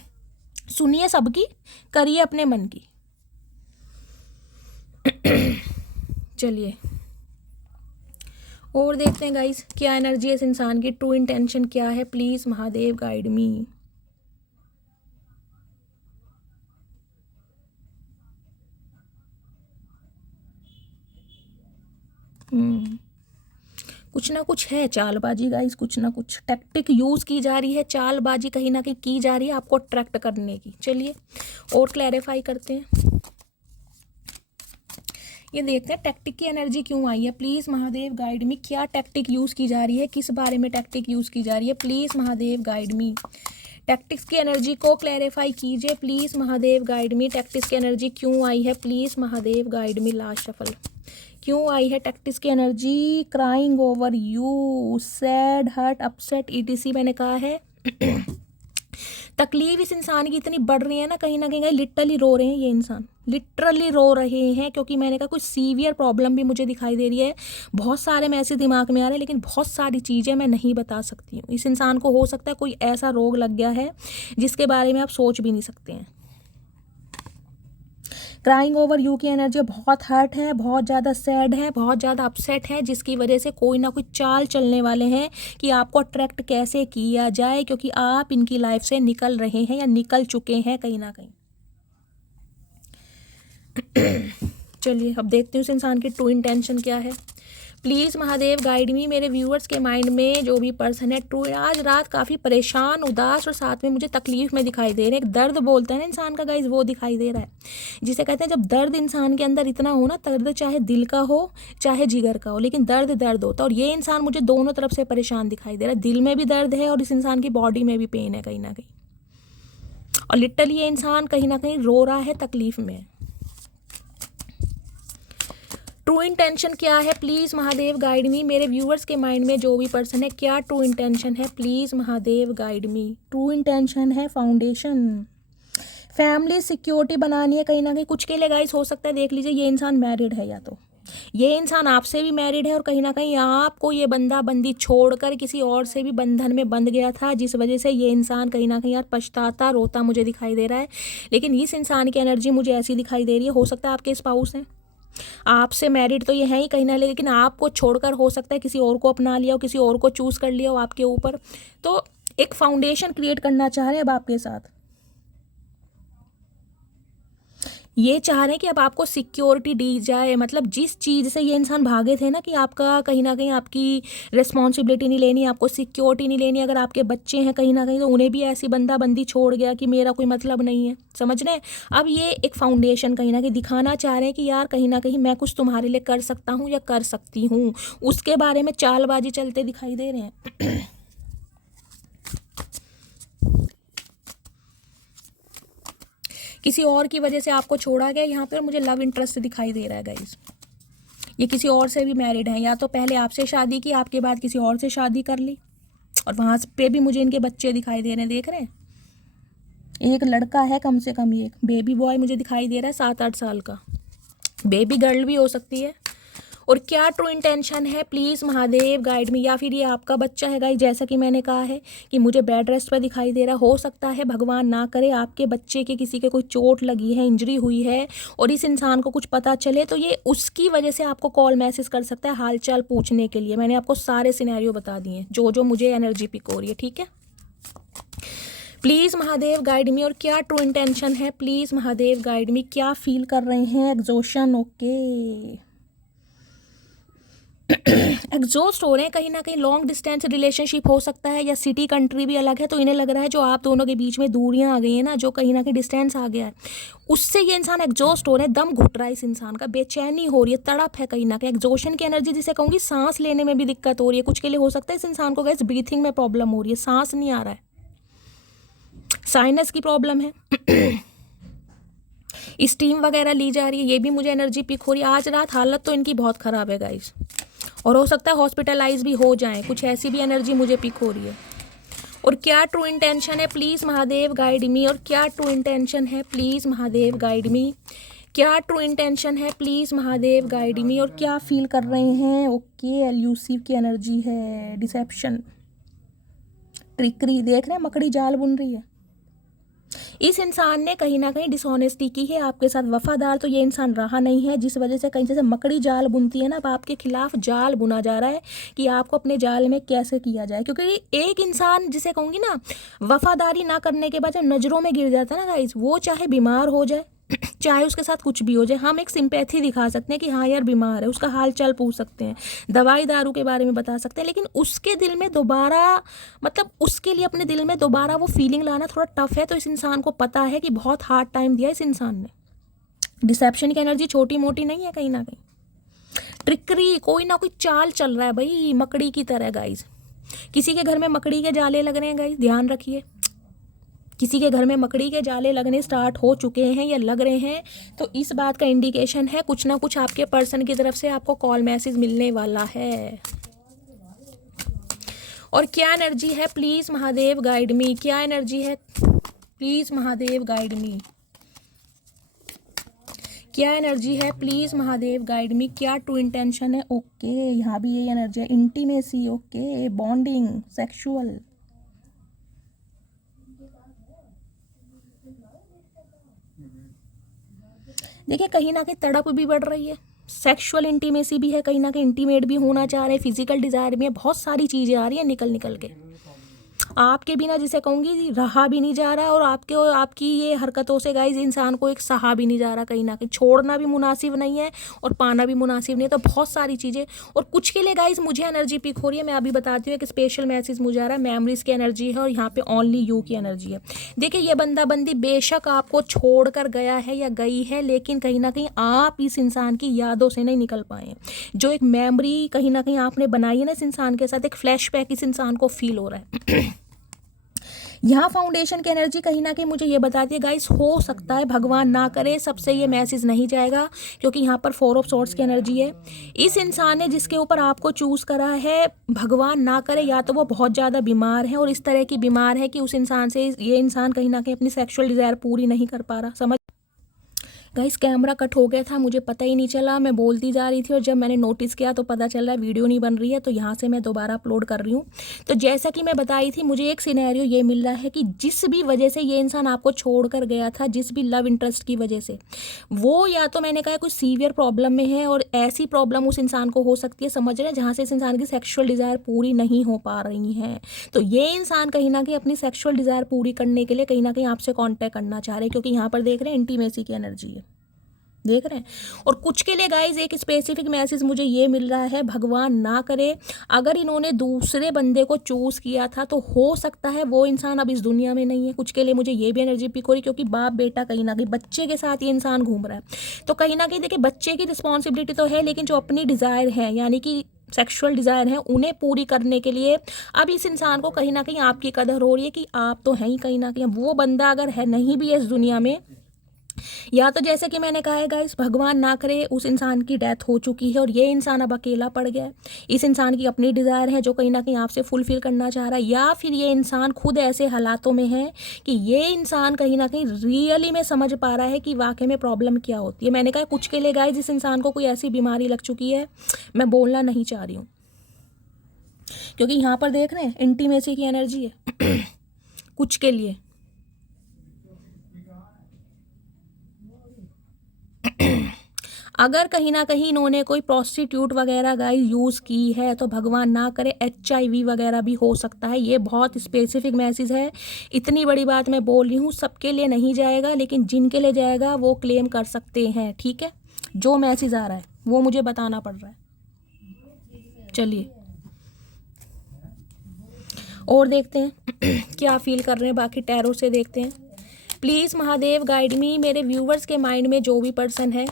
सुनिए सबकी, करिए अपने मन की। चलिए और देखते हैं गाइस क्या एनर्जी है इस इंसान की, ट्रू इंटेंशन क्या है प्लीज महादेव, गाइड मी। कुछ ना कुछ है चालबाजी गाइस, कुछ ना कुछ टैक्टिक यूज़ की जा रही है, चालबाजी कहीं ना कहीं की जा रही है आपको अट्रैक्ट करने की। चलिए और क्लैरिफाई करते हैं, ये देखते हैं टैक्टिक की एनर्जी क्यों आई है प्लीज़ महादेव, गाइड मी। क्या टैक्टिक यूज़ की जा रही है, किस बारे में टैक्टिक यूज़ की जा रही है please Mahadev, guide me. Tactics की एनर्जी को क्लैरिफाई कीजिए please Mahadev, guide me. Tactics की एनर्जी क्यों आई है please Mahadev, guide me. Last shuffle. क्यों आई है टैक्टिक्स की energy? Crying over you, sad, hurt, upset, ETC मैंने कहा है। तकलीफ इस इंसान की इतनी बढ़ रही है ना कहीं लिटरली रो रहे हैं ये इंसान, लिटरली रो रहे हैं, क्योंकि मैंने कहा कुछ सीवियर प्रॉब्लम भी मुझे दिखाई दे रही है। बहुत सारे मैसेज दिमाग में आ रहे हैं, लेकिन बहुत सारी चीज़ें मैं नहीं बता सकती हूँ। इस इंसान को हो सकता है कोई ऐसा रोग लग गया है जिसके बारे में आप सोच भी नहीं सकते हैं। क्राइंग ओवर यू की एनर्जी बहुत हर्ट है, बहुत ज़्यादा सैड है, बहुत ज़्यादा अपसेट है, जिसकी वजह से कोई ना कोई चाल चलने वाले हैं कि आपको अट्रैक्ट कैसे किया जाए, क्योंकि आप इनकी लाइफ से निकल रहे हैं या निकल चुके हैं कहीं ना कहीं। चलिए अब देखते हैं उस इंसान की ट्रू इंटेंशन क्या है। प्लीज़ महादेव गाइड मी। मेरे व्यूअर्स के माइंड में जो भी पर्सन है ट्रू, आज रात काफ़ी परेशान, उदास और साथ में मुझे तकलीफ में दिखाई दे रहे हैं। एक दर्द बोलते हैं ना इंसान का गाइज, वो दिखाई दे रहा है, जिसे कहते हैं जब दर्द इंसान के अंदर इतना हो ना, दर्द चाहे दिल का हो चाहे जिगर का हो, लेकिन दर्द दर्द होता है। और ये इंसान मुझे दोनों तरफ से परेशान दिखाई दे रहा है, दिल में भी दर्द है और इस इंसान की बॉडी में भी पेन है कहीं ना कहीं, और लिटरली ये इंसान कहीं ना कहीं रो रहा है, तकलीफ में है। ट्रू इंटेंशन क्या है प्लीज़ महादेव गाइड मी। मेरे व्यूअर्स के माइंड में जो भी पर्सन है, क्या ट्रू इंटेंशन है please Mahadev guide me. True intention है फाउंडेशन, फैमिली सिक्योरिटी बनानी है कहीं ना कहीं। कुछ के लिए गाइस हो सकता है, देख लीजिए ये इंसान मैरिड है, या तो ये इंसान आपसे भी मैरिड है और कहीं ना कहीं आपको ये बंदा बंदी छोड़कर किसी और से भी बंधन में बंध गया था, जिस वजह से ये इंसान कहीं ना कहीं यार पछताता रोता मुझे दिखाई दे रहा है। लेकिन इस इंसान की एनर्जी मुझे ऐसी दिखाई दे रही है, हो सकता है आपके स्पाउस हैं, आपसे मैरिड तो ये है ही कहीं ना, लेकिन आपको छोड़कर हो सकता है किसी और को अपना लिया हो, किसी और को चूज़ कर लिया हो आपके ऊपर। तो एक फाउंडेशन क्रिएट करना चाह रहे हैं अब आपके साथ। ये चाह रहे हैं कि अब आपको सिक्योरिटी दी जाए, मतलब जिस चीज़ से ये इंसान भागे थे ना, कि आपका कहीं ना कहीं आपकी रिस्पॉन्सिबिलिटी नहीं लेनी, आपको सिक्योरिटी नहीं लेनी। अगर आपके बच्चे हैं कहीं ना कहीं, तो उन्हें भी ऐसी बंदा बंदी छोड़ गया कि मेरा कोई मतलब नहीं है, समझ रहे हैं। अब ये एक फाउंडेशन कहीं ना कहीं दिखाना चाह रहे हैं कि यार कहीं ना कहीं मैं कुछ तुम्हारे लिए कर सकता हूँ या कर सकती हूँ, उसके बारे में चालबाजी चलते दिखाई दे रहे हैं। किसी और की वजह से आपको छोड़ा गया, यहाँ पर मुझे लव इंटरेस्ट दिखाई दे रहा है गाइस। ये किसी और से भी मैरिड हैं, या तो पहले आपसे शादी की, आपके बाद किसी और से शादी कर ली, और वहाँ पे भी मुझे इनके बच्चे दिखाई दे रहे हैं, देख रहे हैं। एक लड़का है कम से कम, एक बेबी बॉय मुझे दिखाई दे रहा है 7-8 साल का, बेबी गर्ल भी हो सकती है। और क्या ट्रू इंटेंशन है प्लीज़ महादेव गाइड में। या फिर ये आपका बच्चा है गाइस, जैसा कि मैंने कहा है कि मुझे बेड रेस्ट पर दिखाई दे रहा, हो सकता है भगवान ना करे आपके बच्चे के किसी के कोई चोट लगी है, इंजरी हुई है, और इस इंसान को कुछ पता चले तो ये उसकी वजह से आपको कॉल मैसेज कर सकता है हालचाल पूछने के लिए। मैंने आपको सारे सिनेरियो बता दिए हैं जो जो मुझे एनर्जी पिक हो रही है, ठीक है। प्लीज़ महादेव गाइड मी। और क्या ट्रू इंटेंशन है प्लीज़ महादेव गाइड मी। क्या फील कर रहे हैं, एग्जॉशन, ओके एग्जॉस्ट हो रहे हैं कहीं ना कहीं। लॉन्ग डिस्टेंस रिलेशनशिप हो सकता है, या सिटी कंट्री भी अलग है, तो इन्हें लग रहा है जो आप दोनों के बीच में दूरियां आ गई हैं ना, जो कहीं ना कहीं डिस्टेंस आ गया है, उससे ये इंसान एग्जॉस्ट हो रहे हैं। दम घुट रहा है इस इंसान का, बेचैनी हो रही है, तड़प है कहीं ना कहीं। एग्जॉशन की एनर्जी जिसे कहूँगी, सांस लेने में भी दिक्कत हो रही है। कुछ के लिए हो सकता है इस इंसान को गैस ब्रीथिंग में प्रॉब्लम हो रही है, सांस नहीं आ रहा है, साइनस की प्रॉब्लम है, स्टीम वगैरह ली जा रही है, ये भी मुझे एनर्जी पिक हो रही है। आज रात हालत तो इनकी बहुत ख़राब है गाइस, और हो सकता है हॉस्पिटलाइज भी हो जाएं, कुछ ऐसी भी एनर्जी मुझे पिक हो रही है। और क्या ट्रू इंटेंशन है प्लीज़ महादेव गाइड मी। और क्या ट्रू इंटेंशन है प्लीज़ महादेव गाइड मी। क्या ट्रू इंटेंशन है प्लीज़ महादेव गाइड मी। और क्या फील कर रहे हैं, ओके एल्यूसिव की एनर्जी है, डिसेप्शन, ट्रिकरी, देख रहे हैं मकड़ी जाल बुन रही है। इस इंसान ने कहीं ना कहीं डिसऑनेस्टी की है आपके साथ, वफादार तो ये इंसान रहा नहीं है, जिस वजह से कहीं जैसे मकड़ी जाल बुनती है ना, अब आपके खिलाफ जाल बुना जा रहा है कि आपको अपने जाल में कैसे किया जाए। क्योंकि एक इंसान जिसे कहूँगी ना, वफादारी ना करने के बाद जब नज़रों में गिर जाता है ना गाइस, वो चाहे बीमार हो जाए, चाहे उसके साथ कुछ भी हो जाए, हम एक सिंपैथी दिखा सकते हैं कि हाँ यार बीमार है, उसका हाल चाल पूछ सकते हैं, दवाई दारू के बारे में बता सकते हैं, लेकिन उसके दिल में दोबारा, मतलब उसके लिए अपने दिल में दोबारा वो फीलिंग लाना थोड़ा टफ है। तो इस इंसान को पता है कि बहुत हार्ड टाइम दिया इस इंसान ने। डिसेप्शन की एनर्जी छोटी मोटी नहीं है कहीं ना कहीं, ट्रिकरी, कोई ना कोई चाल चल रहा है भाई, मकड़ी की तरह गाइज। किसी के घर में मकड़ी के जाले लग रहे हैं गाइज, ध्यान रखिए, किसी के घर में मकड़ी के जाले लगने स्टार्ट हो चुके हैं या लग रहे हैं, तो इस बात का इंडिकेशन है कुछ ना कुछ आपके पर्सन की तरफ से आपको कॉल मैसेज मिलने वाला है। और क्या एनर्जी है प्लीज़ महादेव गाइड मी। क्या एनर्जी है प्लीज महादेव गाइड मी। क्या एनर्जी है, प्लीज महादेव गाइड मी। क्या ट्रू इंटेंशन है? ओके, यहाँ भी यही एनर्जी है। Intimacy, okay, bonding, sexual. देखिए कहीं ना कहीं तड़प भी बढ़ रही है, सेक्सुअल इंटीमेसी भी है, कहीं ना कहीं इंटीमेट भी होना चाह रहे हैं, फिजिकल डिजायर भी है, बहुत सारी चीजें आ रही है निकल निकल के। आपके बिना जिसे कहूँगी रहा भी नहीं जा रहा, और आपके और आपकी ये हरकतों से गाइज इंसान को एक सहा भी नहीं जा रहा, कहीं ना कहीं छोड़ना भी मुनासिब नहीं है और पाना भी मुनासिब नहीं है। तो बहुत सारी चीज़ें, और कुछ के लिए गाइज मुझे एनर्जी पिक हो रही है। मैं अभी बताती हूँ, एक स्पेशल मैसेज मुझे आ रहा है, मेमोरीज की एनर्जी है और यहाँ पे ओनली यू की एनर्जी है। देखिए ये बंदा बंदी बेशक आपको छोड़ कर गया है या गई है, लेकिन कहीं ना कहीं आप इस इंसान की यादों से नहीं निकल पाए। जो एक मेमोरी कहीं ना कहीं आपने बनाई है ना इस इंसान के साथ, एक फ्लैशबैक इस इंसान को फील हो रहा है। यहाँ फाउंडेशन की एनर्जी कहीं ना कहीं मुझे ये बताती है गाइस, हो सकता है भगवान ना करे सबसे ये मैसेज नहीं जाएगा, क्योंकि यहाँ पर 4 ऑफ सॉर्ड्स की एनर्जी है। इस इंसान ने जिसके ऊपर आपको चूज करा है, भगवान ना करे या तो वो बहुत ज़्यादा बीमार है, और इस तरह की बीमार है कि उस इंसान से ये इंसान कहीं ना कहीं अपनी सेक्सुअल डिज़ायर पूरी नहीं कर पा रहा। समझ गाइस, कैमरा कट हो गया था, मुझे पता ही नहीं चला, मैं बोलती जा रही थी और जब मैंने नोटिस किया तो पता चल रहा है वीडियो नहीं बन रही है, तो यहाँ से मैं दोबारा अपलोड कर रही हूँ। तो जैसा कि मैं बताई थी, मुझे एक सिनेरियो ये मिल रहा है कि जिस भी वजह से ये इंसान आपको छोड़ कर गया था, जिस भी लव इंटरेस्ट की वजह से, वो या तो मैंने कहा कुछ सीवियर प्रॉब्लम में है, और ऐसी प्रॉब्लम उस इंसान को हो सकती है, समझ रहे हैं, जहाँ से इस इंसान की सेक्शुअल डिज़ायर पूरी नहीं हो पा रही है। तो ये इंसान कहीं ना कहीं अपनी सेक्शुअल डिज़ायर पूरी करने के लिए कहीं ना कहीं आपसे कॉन्टैक्ट करना चाह रहे हैं, क्योंकि यहाँ पर देख रहे हैं इंटीमेसी की एनर्जी है, देख रहे हैं। और कुछ के लिए गाइज एक स्पेसिफिक मैसेज मुझे ये मिल रहा है, भगवान ना करे अगर इन्होंने दूसरे बंदे को चूज किया था तो हो सकता है वो इंसान अब इस दुनिया में नहीं है। कुछ के लिए मुझे ये भी एनर्जी पिक हो रही, क्योंकि बाप बेटा कहीं ना कहीं बच्चे के साथ ये इंसान घूम रहा है। तो कहीं ना कहीं देखिए बच्चे की रिस्पॉन्सिबिलिटी तो है, लेकिन जो अपनी डिज़ायर है यानी कि सेक्सुअल डिज़ायर है उन्हें पूरी करने के लिए अब इस इंसान को कहीं ना कहीं आपकी कदर हो रही है कि आप तो हैं ही कहीं ना कहीं। वो बंदा अगर है नहीं भी है इस दुनिया में, या तो जैसे कि मैंने कहा है गाइस, भगवान ना करे उस इंसान की डेथ हो चुकी है और ये इंसान अब अकेला पड़ गया है। इस इंसान की अपनी डिज़ायर है जो कहीं ना कहीं आपसे फुलफिल करना चाह रहा है, या फिर ये इंसान खुद ऐसे हालातों में है कि ये इंसान कहीं ना कहीं रियली में समझ पा रहा है कि वाकई में प्रॉब्लम क्या होती है। मैंने कहा कुछ के लिए गाइस इस इंसान को कोई ऐसी बीमारी लग चुकी है, मैं बोलना नहीं चाह रही हूँ, क्योंकि यहाँ पर देख रहे हैं इंटीमेसी की एनर्जी है कुछ के लिए। अगर कहीं ना कहीं इन्होंने कोई प्रोस्टिट्यूट वगैरह गाइस यूज़ की है तो भगवान ना करे HIV वगैरह भी हो सकता है। ये बहुत स्पेसिफिक मैसेज है, इतनी बड़ी बात मैं बोल रही हूँ, सबके लिए नहीं जाएगा, लेकिन जिनके लिए जाएगा वो क्लेम कर सकते हैं, ठीक है। जो मैसेज आ रहा है वो मुझे बताना पड़ रहा है। चलिए और देखते हैं क्या फील कर रहे हैं, बाकी टैरो से देखते हैं। प्लीज़ महादेव गाइड मी, मेरे व्यूवर्स के माइंड में जो भी पर्सन है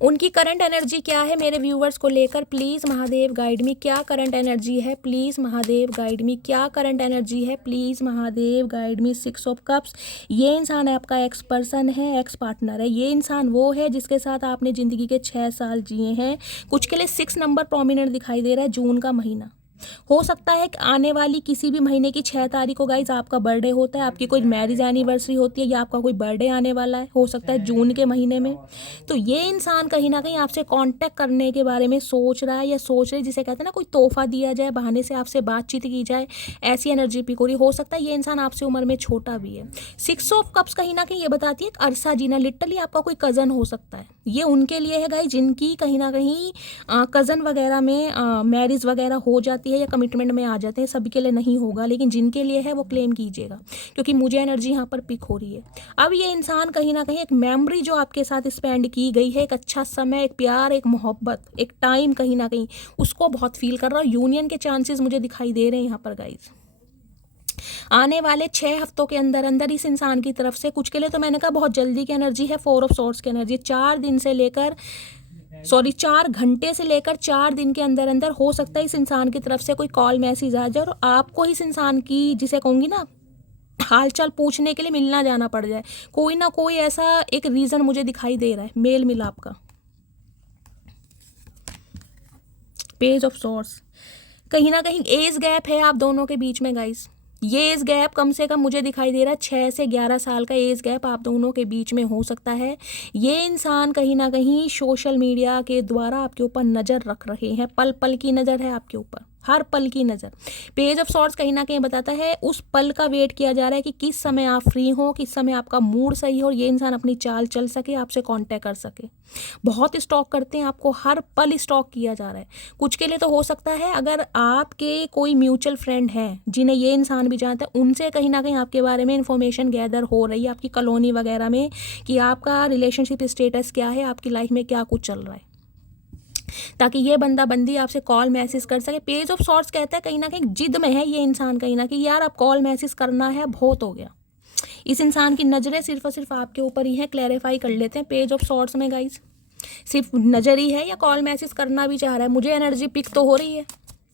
उनकी करंट एनर्जी क्या है मेरे व्यूवर्स को लेकर। प्लीज़ महादेव गाइड मी, क्या करंट एनर्जी है, प्लीज़ महादेव गाइड मी, क्या करंट एनर्जी है, please Mahadev guide me. 6 of cups, ये इंसान आपका एक्स पर्सन है, एक्स पार्टनर है। ये इंसान वो है जिसके साथ आपने ज़िंदगी के 6 साल जिए हैं। कुछ के लिए 6 नंबर प्रोमिनेंट दिखाई दे रहा है। जून का महीना हो सकता है कि आने वाली किसी भी महीने की 6 तारीख को गाइज आपका बर्थडे होता है, आपकी कोई मैरिज एनिवर्सरी होती है, या आपका कोई बर्थडे आने वाला है, हो सकता है जून के महीने में। तो ये इंसान कहीं ना कहीं आपसे कांटेक्ट करने के बारे में सोच रहा है, या सोच रहे जिसे कहते हैं ना कोई तोहफा दिया जाए, बहाने से आपसे बातचीत की जाए, ऐसी एनर्जी पिक हो रही। हो सकता है ये इंसान आपसे उम्र में छोटा भी है। 6 ऑफ कप्स कहीं ना कहीं ये बताती है अरसा जीना, लिटरली आपका कोई कज़न हो सकता है। ये उनके लिए है गाइज जिनकी कहीं ना कहीं कज़न वगैरह में मैरिज वगैरह हो जाती है या कमिटमेंट में आ जाते हैं। सभी के लिए नहीं होगा, लेकिन जिनके लिए है वो क्लेम कीजिएगा, क्योंकि मुझे एनर्जी यहाँ पर पिक हो रही है। अब ये इंसान कहीं ना कहीं एक मेमोरी जो आपके साथ स्पेंड की गई है, एक अच्छा समय, एक प्यार, एक मोहब्बत, एक टाइम, कहीं ना कहीं उसको बहुत फील कर रहा है। यूनियन के चांसेस मुझे दिखाई दे रहे हैं यहाँ पर गाइज। आने वाले 6 हफ्तों के अंदर अंदर इस इंसान की तरफ से, कुछ के लिए तो मैंने कहा बहुत जल्दी की एनर्जी है। 4 ऑफ सॉर्ड्स की एनर्जी 4 दिन से लेकर 4 घंटे से लेकर 4 दिन के अंदर अंदर हो सकता है इस इंसान की तरफ से कोई कॉल मैसेज आ जाए और आपको इस इंसान की, जिसे कहूँगी ना, हालचाल पूछने के लिए मिलना जाना पड़ जाए। कोई ना कोई ऐसा एक रीज़न मुझे दिखाई दे रहा है, मेल मिलाप का। पेज ऑफ सॉर्ड्स, कहीं ना कहीं एज गैप है आप दोनों के बीच में गाइस। ये एज गैप कम से कम मुझे दिखाई दे रहा है 6 से 11 साल का एज गैप आप दोनों के बीच में हो सकता है। ये इंसान कहीं ना कहीं सोशल मीडिया के द्वारा आपके ऊपर नज़र रख रहे हैं, पल पल की नज़र है आपके ऊपर, हर पल की नज़र। पेज ऑफ सॉर्ड्स कहीं ना कहीं बताता है उस पल का वेट किया जा रहा है कि किस समय आप फ्री हो, किस समय आपका मूड सही हो और ये इंसान अपनी चाल चल सके, आपसे कांटेक्ट कर सके। बहुत स्टॉक करते हैं आपको, हर पल स्टॉक किया जा रहा है। कुछ के लिए तो हो सकता है अगर आपके कोई म्यूचुअल फ्रेंड हैं जिन्हें ये इंसान भी जानता है, उनसे कहीं ना कहीं आपके बारे में इंफॉर्मेशन गैदर हो रही है आपकी कॉलोनी वगैरह में कि आपका रिलेशनशिप स्टेटस क्या है, आपकी लाइफ में क्या कुछ चल रहा है, ताकि ये बंदा बंदी आपसे कॉल मैसेज कर सके। पेज ऑफ सॉर्ट्स कहता है कहीं ना कहीं जिद में है ये इंसान, कहीं ना कहीं यार अब कॉल मैसेज करना है, बहुत हो गया। इस इंसान की नज़रें सिर्फ और सिर्फ आपके ऊपर ही है। क्लैरिफाई कर लेते हैं पेज ऑफ सॉर्ट्स में गाइज, सिर्फ नज़र ही है या कॉल मैसेज करना भी चाह रहा है? मुझे एनर्जी पिक तो हो रही है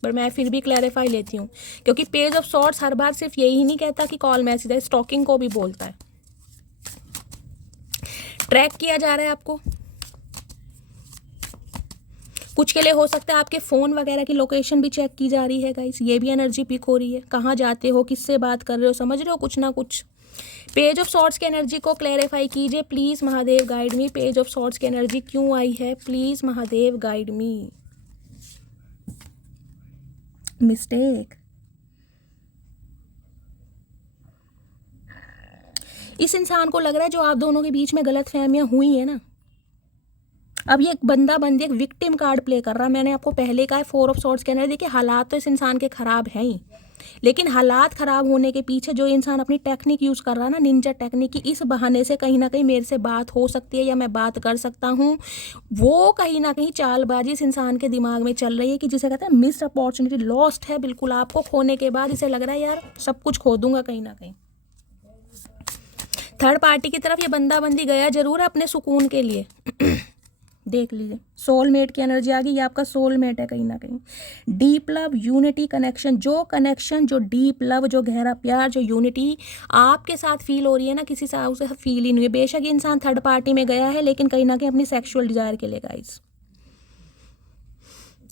पर मैं फिर भी क्लैरिफाई लेती हूँ, क्योंकि पेज ऑफ सॉर्ट्स हर बार सिर्फ यही नहीं कहता कि कॉल मैसेज है, स्टॉकिंग को भी बोलता है। ट्रैक किया जा रहा है आपको। कुछ के लिए हो सकता है आपके फ़ोन वगैरह की लोकेशन भी चेक की जा रही है गाइस, ये भी एनर्जी पिक हो रही है। कहाँ जाते हो, किससे बात कर रहे हो, समझ रहे हो कुछ ना कुछ। पेज ऑफ सॉर्ट्स की एनर्जी को क्लैरिफाई कीजिए please Mahadev guide me. Page of swords की एनर्जी क्यों आई है, please Mahadev guide me. Mistake, इस इंसान को लग रहा है जो आप दोनों के बीच में गलत फहमियाँ हुई है ना, अब ये बंदा बंदी एक विक्टिम कार्ड प्ले कर रहा है। मैंने आपको पहले कहा है 4 ऑफ सॉर्ट्स के अंदर, देखिए हालात तो इस इंसान के ख़राब हैं ही, लेकिन हालात ख़राब होने के पीछे जो इंसान अपनी टेक्निक यूज़ कर रहा है ना, निंजा टेक्निक की, इस बहाने से कहीं ना कहीं मेरे से बात हो सकती है या मैं बात कर सकता हूँ, वो कहीं ना कहीं चालबाजी इस इंसान के दिमाग में चल रही है कि जिसे कहते हैं मिस्ड अपॉर्चुनिटी, लॉस्ट है बिल्कुल। आपको खोने के बाद इसे लग रहा है यार सब कुछ खो दूंगा कहीं ना कहीं। थर्ड पार्टी की तरफ ये बंदा बंदी गया जरूर है अपने सुकून के लिए। देख लीजिए सोलमेट की एनर्जी आ गई, ये आपका सोलमेट है कहीं ना कहीं। डीप लव, यूनिटी, कनेक्शन, जो डीप लव, जो गहरा प्यार, जो यूनिटी आपके साथ फील हो रही है ना, किसी से उसे फील ही नहीं है। बेशक ये इंसान थर्ड पार्टी में गया है लेकिन कहीं ना कहीं अपनी सेक्सुअल डिजायर के लिए गाइस,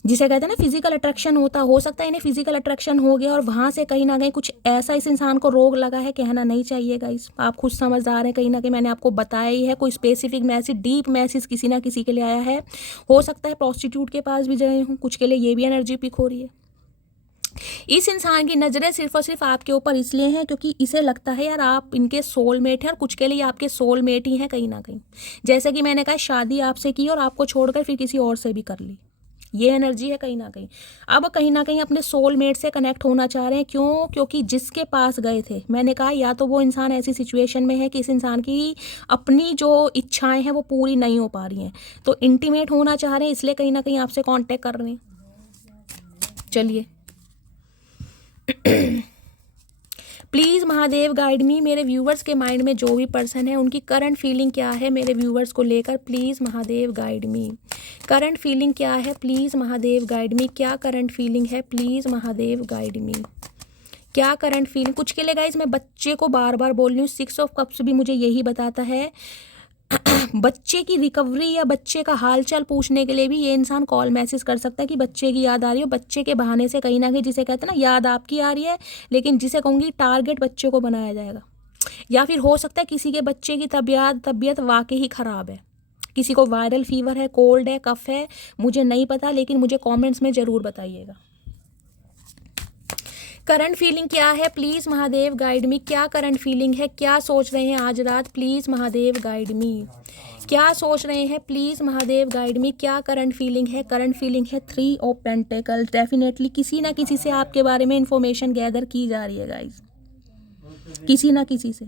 जिसे कहते हैं ना फिजिकल अट्रैक्शन होता, हो सकता है इन्हें फिजिकल अट्रैक्शन हो गया और वहाँ से कहीं ना कहीं कुछ ऐसा इस इंसान को रोग लगा है, कहना नहीं चाहिए गाइस, आप खुद समझदार हैं। कहीं ना कहीं मैंने आपको बताया ही है, कोई स्पेसिफिक मैसेज, डीप मैसेज किसी ना किसी के लिए आया है। हो सकता है प्रोस्टिट्यूट के पास भी गए हों, कुछ के लिए ये भी एनर्जी पिक हो रही है। इस इंसान की नज़रें सिर्फ और सिर्फ आपके ऊपर इसलिए हैं क्योंकि इसे लगता है यार आप इनके सोलमेट हैं, और कुछ के लिए आपके सोलमेट ही हैं कहीं ना कहीं। जैसे कि मैंने कहा शादी आपसे की और आपको छोड़कर फिर किसी और से भी कर ली, ये एनर्जी है कहीं ना कहीं। अब कहीं ना कहीं अपने सोलमेट से कनेक्ट होना चाह रहे हैं, क्यों? क्योंकि जिसके पास गए थे, मैंने कहा या तो वो इंसान ऐसी सिचुएशन में है कि इस इंसान की अपनी जो इच्छाएं हैं वो पूरी नहीं हो पा रही हैं, तो इंटीमेट होना चाह रहे हैं, इसलिए कहीं ना कहीं आपसे कांटेक्ट कर रहे हैं। चलिए प्लीज़ महादेव गाइड मी, मेरे व्यूवर्स के माइंड में जो भी पर्सन है उनकी करंट फीलिंग क्या है मेरे व्यूवर्स को लेकर, please Mahadev guide me. Current feeling क्या है, प्लीज़ महादेव गाइड मी। क्या करंट फीलिंग है, प्लीज़ महादेव गाइड मी। क्या करंट फीलिंग, कुछ के लिए गाइज मैं बच्चे को बार बार बोल रही हूँ, 6 ऑफ कप्स भी मुझे यही बताता है। बच्चे की रिकवरी या बच्चे का हालचाल पूछने के लिए भी ये इंसान कॉल मैसेज कर सकता है कि बच्चे की याद आ रही हो। बच्चे के बहाने से कहीं ना कहीं, जिसे कहते हैं ना याद आपकी आ रही है, लेकिन जिसे कहूँगी टारगेट बच्चे को बनाया जाएगा। या फिर हो सकता है किसी के बच्चे की तबीयत वाकई ही ख़राब है, किसी को वायरल फीवर है, कोल्ड है, कफ है, मुझे नहीं पता, लेकिन मुझे कमेंट्स में ज़रूर बताइएगा। करंट फीलिंग क्या है, प्लीज़ महादेव गाइड मी। क्या करंट फीलिंग है, क्या सोच रहे हैं आज रात, प्लीज़ महादेव गाइड मी। क्या सोच रहे हैं, प्लीज़ महादेव गाइड मी। क्या करंट फीलिंग है, करंट फीलिंग है 3 ऑफ पेंटिकल्स। डेफिनेटली किसी ना किसी से आपके बारे में इंफॉर्मेशन गैदर की जा रही है गाइज, किसी ना किसी से।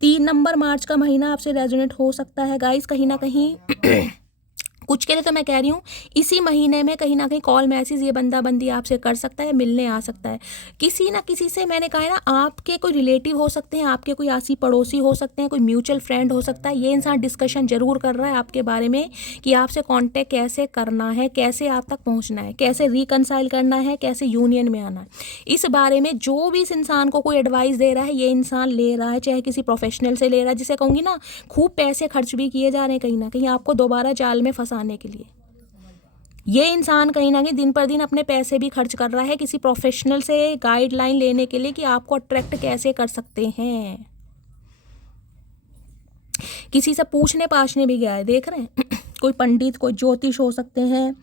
3 नंबर मार्च का महीना आपसे रेजोनेट हो सकता है गाइज कहीं ना कहीं। कुछ के लिए तो मैं कह रही हूँ इसी महीने में कहीं ना कहीं कॉल मैसेज ये बंदा बंदी आपसे कर सकता है, मिलने आ सकता है किसी ना किसी से। मैंने कहा है ना, आपके कोई रिलेटिव हो सकते हैं, आपके कोई आसी पड़ोसी हो सकते हैं, कोई म्यूचुअल फ्रेंड हो सकता है। ये इंसान डिस्कशन जरूर कर रहा है आपके बारे में कि आपसे कांटेक्ट कैसे करना है, कैसे आप तक पहुँचना है, कैसे रिकनसाइल करना है, कैसे यूनियन में आना है। इस बारे में जो भी इस इंसान को कोई एडवाइस दे रहा है, ये इंसान ले रहा है, चाहे किसी प्रोफेशनल से ले रहा है, जिसे कहूँगी ना खूब पैसे खर्च भी किए जा रहे हैं कहीं ना कहीं आपको दोबारा जाल में फंसाने के लिए। ये इंसान कहीं ना कहीं दिन पर दिन अपने पैसे भी खर्च कर रहा है किसी प्रोफेशनल से गाइडलाइन लेने के लिए कि आपको अट्रैक्ट कैसे कर सकते हैं। किसी से पूछने पाछने भी गया है, देख रहे हैं कोई पंडित, कोई ज्योतिष हो सकते हैं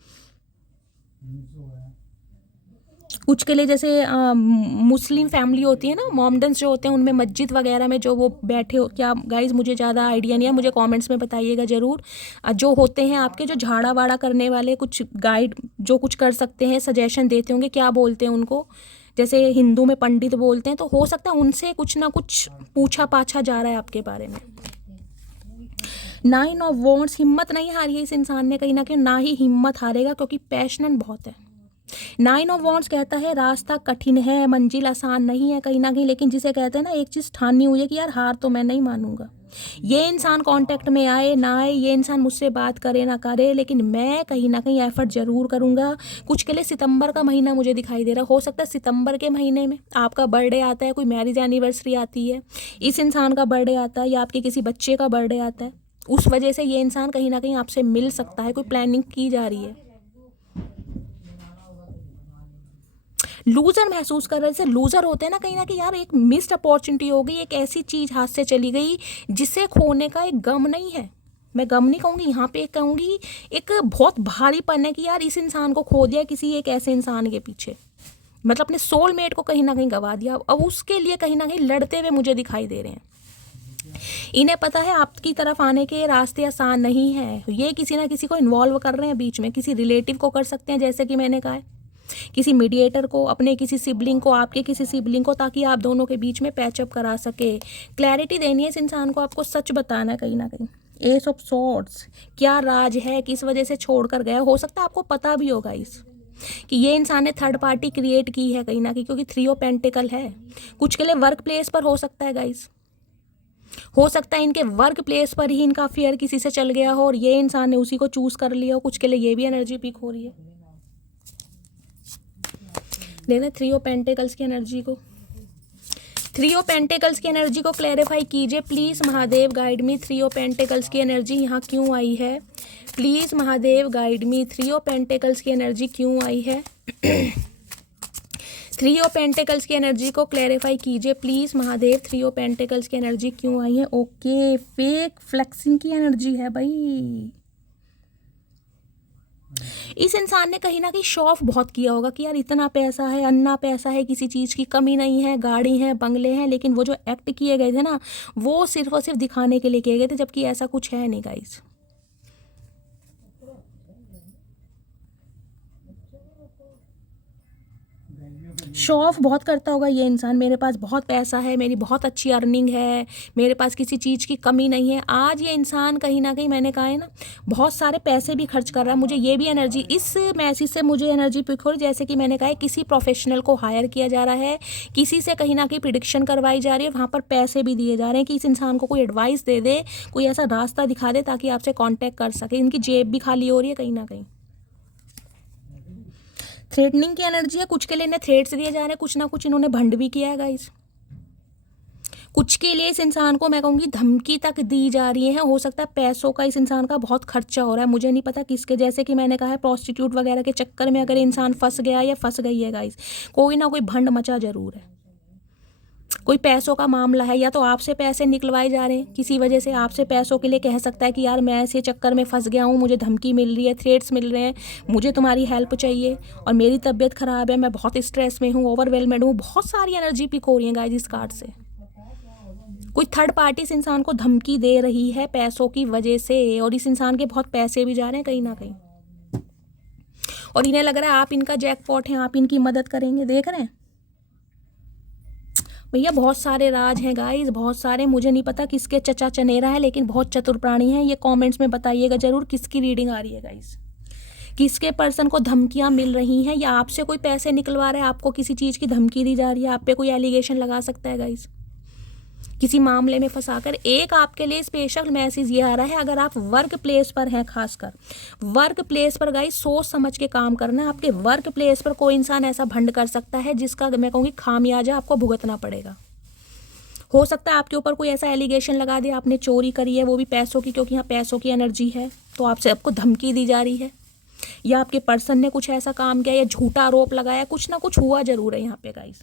कुछ के लिए। जैसे मुस्लिम फैमिली होती है ना, मोमडन्स जो होते हैं, उनमें मस्जिद वगैरह में जो वो बैठे हो, क्या गाइज मुझे ज़्यादा आइडिया नहीं है, मुझे कमेंट्स में बताइएगा ज़रूर। जो होते हैं आपके जो झाड़ा वाड़ा करने वाले, कुछ गाइड जो कुछ कर सकते हैं, सजेशन देते होंगे, क्या बोलते हैं उनको, जैसे हिंदू में पंडित बोलते हैं, तो हो सकता है उनसे कुछ ना कुछ पूछा पाछा जा रहा है आपके बारे में। 9 ऑफ वॉन्ड्स, हिम्मत नहीं हारी है इस इंसान ने कहीं ना कहीं, ना ही हिम्मत हारेगा क्योंकि पैशनेट बहुत है। 9 ऑफ वॉन्ड्स कहता है रास्ता कठिन है, मंजिल आसान नहीं है कहीं ना कहीं, लेकिन जिसे कहते हैं ना एक चीज़ ठानी हुई है कि यार हार तो मैं नहीं मानूंगा। ये इंसान कांटेक्ट में आए ना आए, ये इंसान मुझसे बात करे ना करे, लेकिन मैं कहीं ना कहीं एफर्ट जरूर करूंगा। कुछ के लिए सितंबर का महीना मुझे दिखाई दे रहा, हो सकता है सितंबर के महीने में आपका बर्थडे आता है, कोई मैरिज एनिवर्सरी आती है, इस इंसान का बर्थडे आता है, या आपके किसी बच्चे का बर्थडे आता है, उस वजह से ये इंसान कहीं ना कहीं आपसे मिल सकता है, कोई प्लानिंग की जा रही है। लूजर महसूस कर रहे, जैसे लूजर होते हैं ना कहीं यार, एक मिस्ड अपॉर्चुनिटी हो गई, एक ऐसी चीज़ हाथ से चली गई जिसे खोने का एक गम नहीं है। मैं गम नहीं कहूँगी यहाँ पे, कहूँगी एक बहुत भारीपन है कि यार इस इंसान को खो दिया किसी एक ऐसे इंसान के पीछे, मतलब अपने सोलमेट को कहीं ना कहीं गवा दिया। अब उसके लिए कहीं ना कहीं लड़ते हुए मुझे दिखाई दे रहे हैं। इन्हें पता है आपकी तरफ आने के रास्ते आसान नहीं है, ये किसी ना किसी को इन्वॉल्व कर रहे हैं बीच में, किसी रिलेटिव को कर सकते हैं, जैसे कि मैंने कहा है, किसी मीडिएटर को, अपने किसी सिबलिंग को, आपके किसी सिबलिंग को, ताकि आप दोनों के बीच में पैचअप करा सके। क्लैरिटी देनी है इस इंसान को, आपको सच बताना है कहीं ना कहीं। एस ऑफ सॉर्ड्स, क्या राज है, किस वजह से छोड़कर गया, हो सकता है आपको पता भी होगा इस कि ये इंसान ने थर्ड पार्टी क्रिएट की है कहीं ना कहीं, क्योंकि 3 ऑफ पेंटिकल है। कुछ के लिए वर्क प्लेस पर हो सकता है गाइस, हो सकता है इनके वर्क प्लेस पर ही इनका अफेयर किसी से चल गया हो और ये इंसान ने उसी को चूज कर लिया हो। कुछ के लिए ये भी एनर्जी पिक हो रही है। देखना 3 ऑफ पेंटिकल्स की एनर्जी को, 3 ऑफ पेंटिकल्स की एनर्जी को क्लैरिफाई कीजिए please Mahadev, guide me. 3 of pentacles की एनर्जी यहाँ क्यों आई है, please Mahadev guide me. 3 of pentacles की एनर्जी क्यों आई है 3 ऑफ पेंटिकल्स की एनर्जी को क्लैरिफाई कीजिए प्लीज़ महादेव। 3 ऑफ पेंटिकल्स की एनर्जी क्यों आई है। ओके, फेक फ्लेक्सिंग की एनर्जी है भाई। इस इंसान ने कहीं ना कहीं शो ऑफ बहुत किया होगा कि यार इतना पैसा है, अन्ना पैसा है, किसी चीज़ की कमी नहीं है, गाड़ी है, बंगले हैं, लेकिन वो जो एक्ट किए गए थे ना, वो सिर्फ और सिर्फ दिखाने के लिए किए गए थे, जबकि ऐसा कुछ है नहीं गाइस। शो ऑफ बहुत करता होगा ये इंसान, मेरे पास बहुत पैसा है, मेरी बहुत अच्छी अर्निंग है, मेरे पास किसी चीज़ की कमी नहीं है। आज ये इंसान कहीं ना कहीं, मैंने कहा है ना, बहुत सारे पैसे भी खर्च कर रहा है। मुझे ये भी एनर्जी, इस मैसेज से मुझे एनर्जी पिक हो, जैसे कि मैंने कहा है किसी प्रोफेशनल को हायर किया जा रहा है, किसी से कहीं ना कहीं प्रिडिक्शन करवाई जा रही है, वहाँ पर पैसे भी दिए जा रहे हैं कि इस इंसान को कोई एडवाइस दे दे, कोई ऐसा रास्ता दिखा दे ताकि आपसे कॉन्टैक्ट कर सके। इनकी जेब भी खाली हो रही है कहीं ना कहीं। थ्रेटनिंग की एनर्जी है, कुछ के लिए इन्हें थ्रेट्स दिए जा रहे हैं, कुछ ना कुछ इन्होंने भंड भी किया है गाइस। कुछ के लिए इस इंसान को मैं कहूँगी धमकी तक दी जा रही है। हो सकता है पैसों का इस इंसान का बहुत खर्चा हो रहा है, मुझे नहीं पता किसके, जैसे कि मैंने कहा है प्रोस्टिट्यूट वगैरह के चक्कर में अगर इंसान फंस गया या फंस गई है गाइस, कोई ना कोई भंड मचा जरूर है। कोई पैसों का मामला है, या तो आपसे पैसे निकलवाए जा रहे हैं किसी वजह से, आपसे पैसों के लिए कह सकता है कि यार मैं ऐसे चक्कर में फंस गया हूँ, मुझे धमकी मिल रही है, थ्रेट्स मिल रहे हैं, मुझे तुम्हारी हेल्प चाहिए और मेरी तबीयत ख़राब है, मैं बहुत स्ट्रेस में हूँ, ओवरवेलमेड हूँ। बहुत सारी एनर्जी पिक हो रही है गाइस इस कार्ड से। कोई थर्ड पार्टी इस इंसान को धमकी दे रही है पैसों की वजह से, और इस इंसान के बहुत पैसे भी जा रहे हैं कहीं ना कहीं, और इन्हें लग रहा है आप इनका जैकपॉट हैं, आप इनकी मदद करेंगे। देख रहे हैं भैया, बहुत सारे राज हैं गाइस, बहुत सारे। मुझे नहीं पता किसके चचा चनेरा है, लेकिन बहुत चतुर प्राणी हैं। ये कमेंट्स में बताइएगा जरूर किसकी रीडिंग आ रही है गाइस, किसके पर्सन को धमकियां मिल रही हैं, या आपसे कोई पैसे निकलवा रहा है, आपको किसी चीज़ की धमकी दी जा रही है, आप पे कोई एलिगेशन लगा सकता है गाइस, किसी मामले में फंसाकर। एक आपके लिए स्पेशल मैसेज ये आ रहा है, अगर आप वर्क प्लेस पर हैं, खासकर वर्क प्लेस पर गाइस सोच समझ के काम करना है। आपके वर्क प्लेस पर कोई इंसान ऐसा भंड कर सकता है जिसका मैं कहूँगी खामियाजा आपको भुगतना पड़ेगा। हो सकता है आपके ऊपर कोई ऐसा एलिगेशन लगा दिया, आपने चोरी करी है, वो भी पैसों की, क्योंकि यहाँ पैसों की एनर्जी है, तो आपसे आपको धमकी दी जा रही है। या आपके पर्सन ने कुछ ऐसा काम किया या झूठा आरोप लगाया, कुछ ना कुछ हुआ जरूर है यहाँ पे गाइस।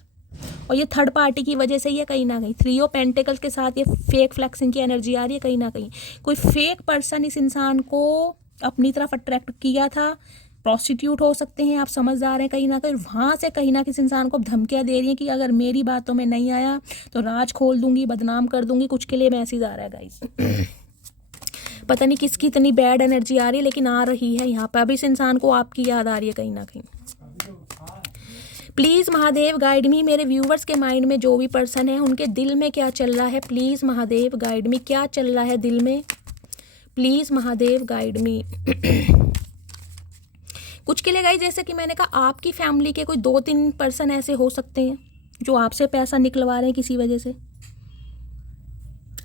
और ये थर्ड पार्टी की वजह से ही है कहीं ना कहीं। 3 ऑफ पेंटिकल्स के साथ ये फेक फ्लैक्सिंग की एनर्जी आ रही है कहीं ना कहीं। कोई फेक पर्सन इस इंसान को अपनी तरफ अट्रैक्ट किया था, प्रोस्टिट्यूट हो सकते हैं, आप समझदार हैं कहीं ना कहीं। वहाँ से कहीं ना किसी इंसान को धमकियाँ दे रही हैं कि अगर मेरी बातों में नहीं आया तो राज खोल दूंगी, बदनाम कर दूंगी, कुछ के लिए मैसेज आ रहा है गाइस। पता नहीं किसकी इतनी बैड एनर्जी आ रही है, लेकिन आ रही है यहाँ पर। अब इस इंसान को आपकी याद आ रही है कहीं ना कहीं। प्लीज़ महादेव गाइड मी, मेरे व्यूवर्स के माइंड में जो भी पर्सन है उनके दिल में क्या चल रहा है, प्लीज़ महादेव गाइड मी, क्या चल रहा है दिल में, प्लीज़ महादेव गाइड मी। कुछ के लिए गाइस, जैसे कि मैंने कहा, आपकी फैमिली के कोई 2-3 पर्सन ऐसे हो सकते हैं जो आपसे पैसा निकलवा रहे हैं किसी वजह से,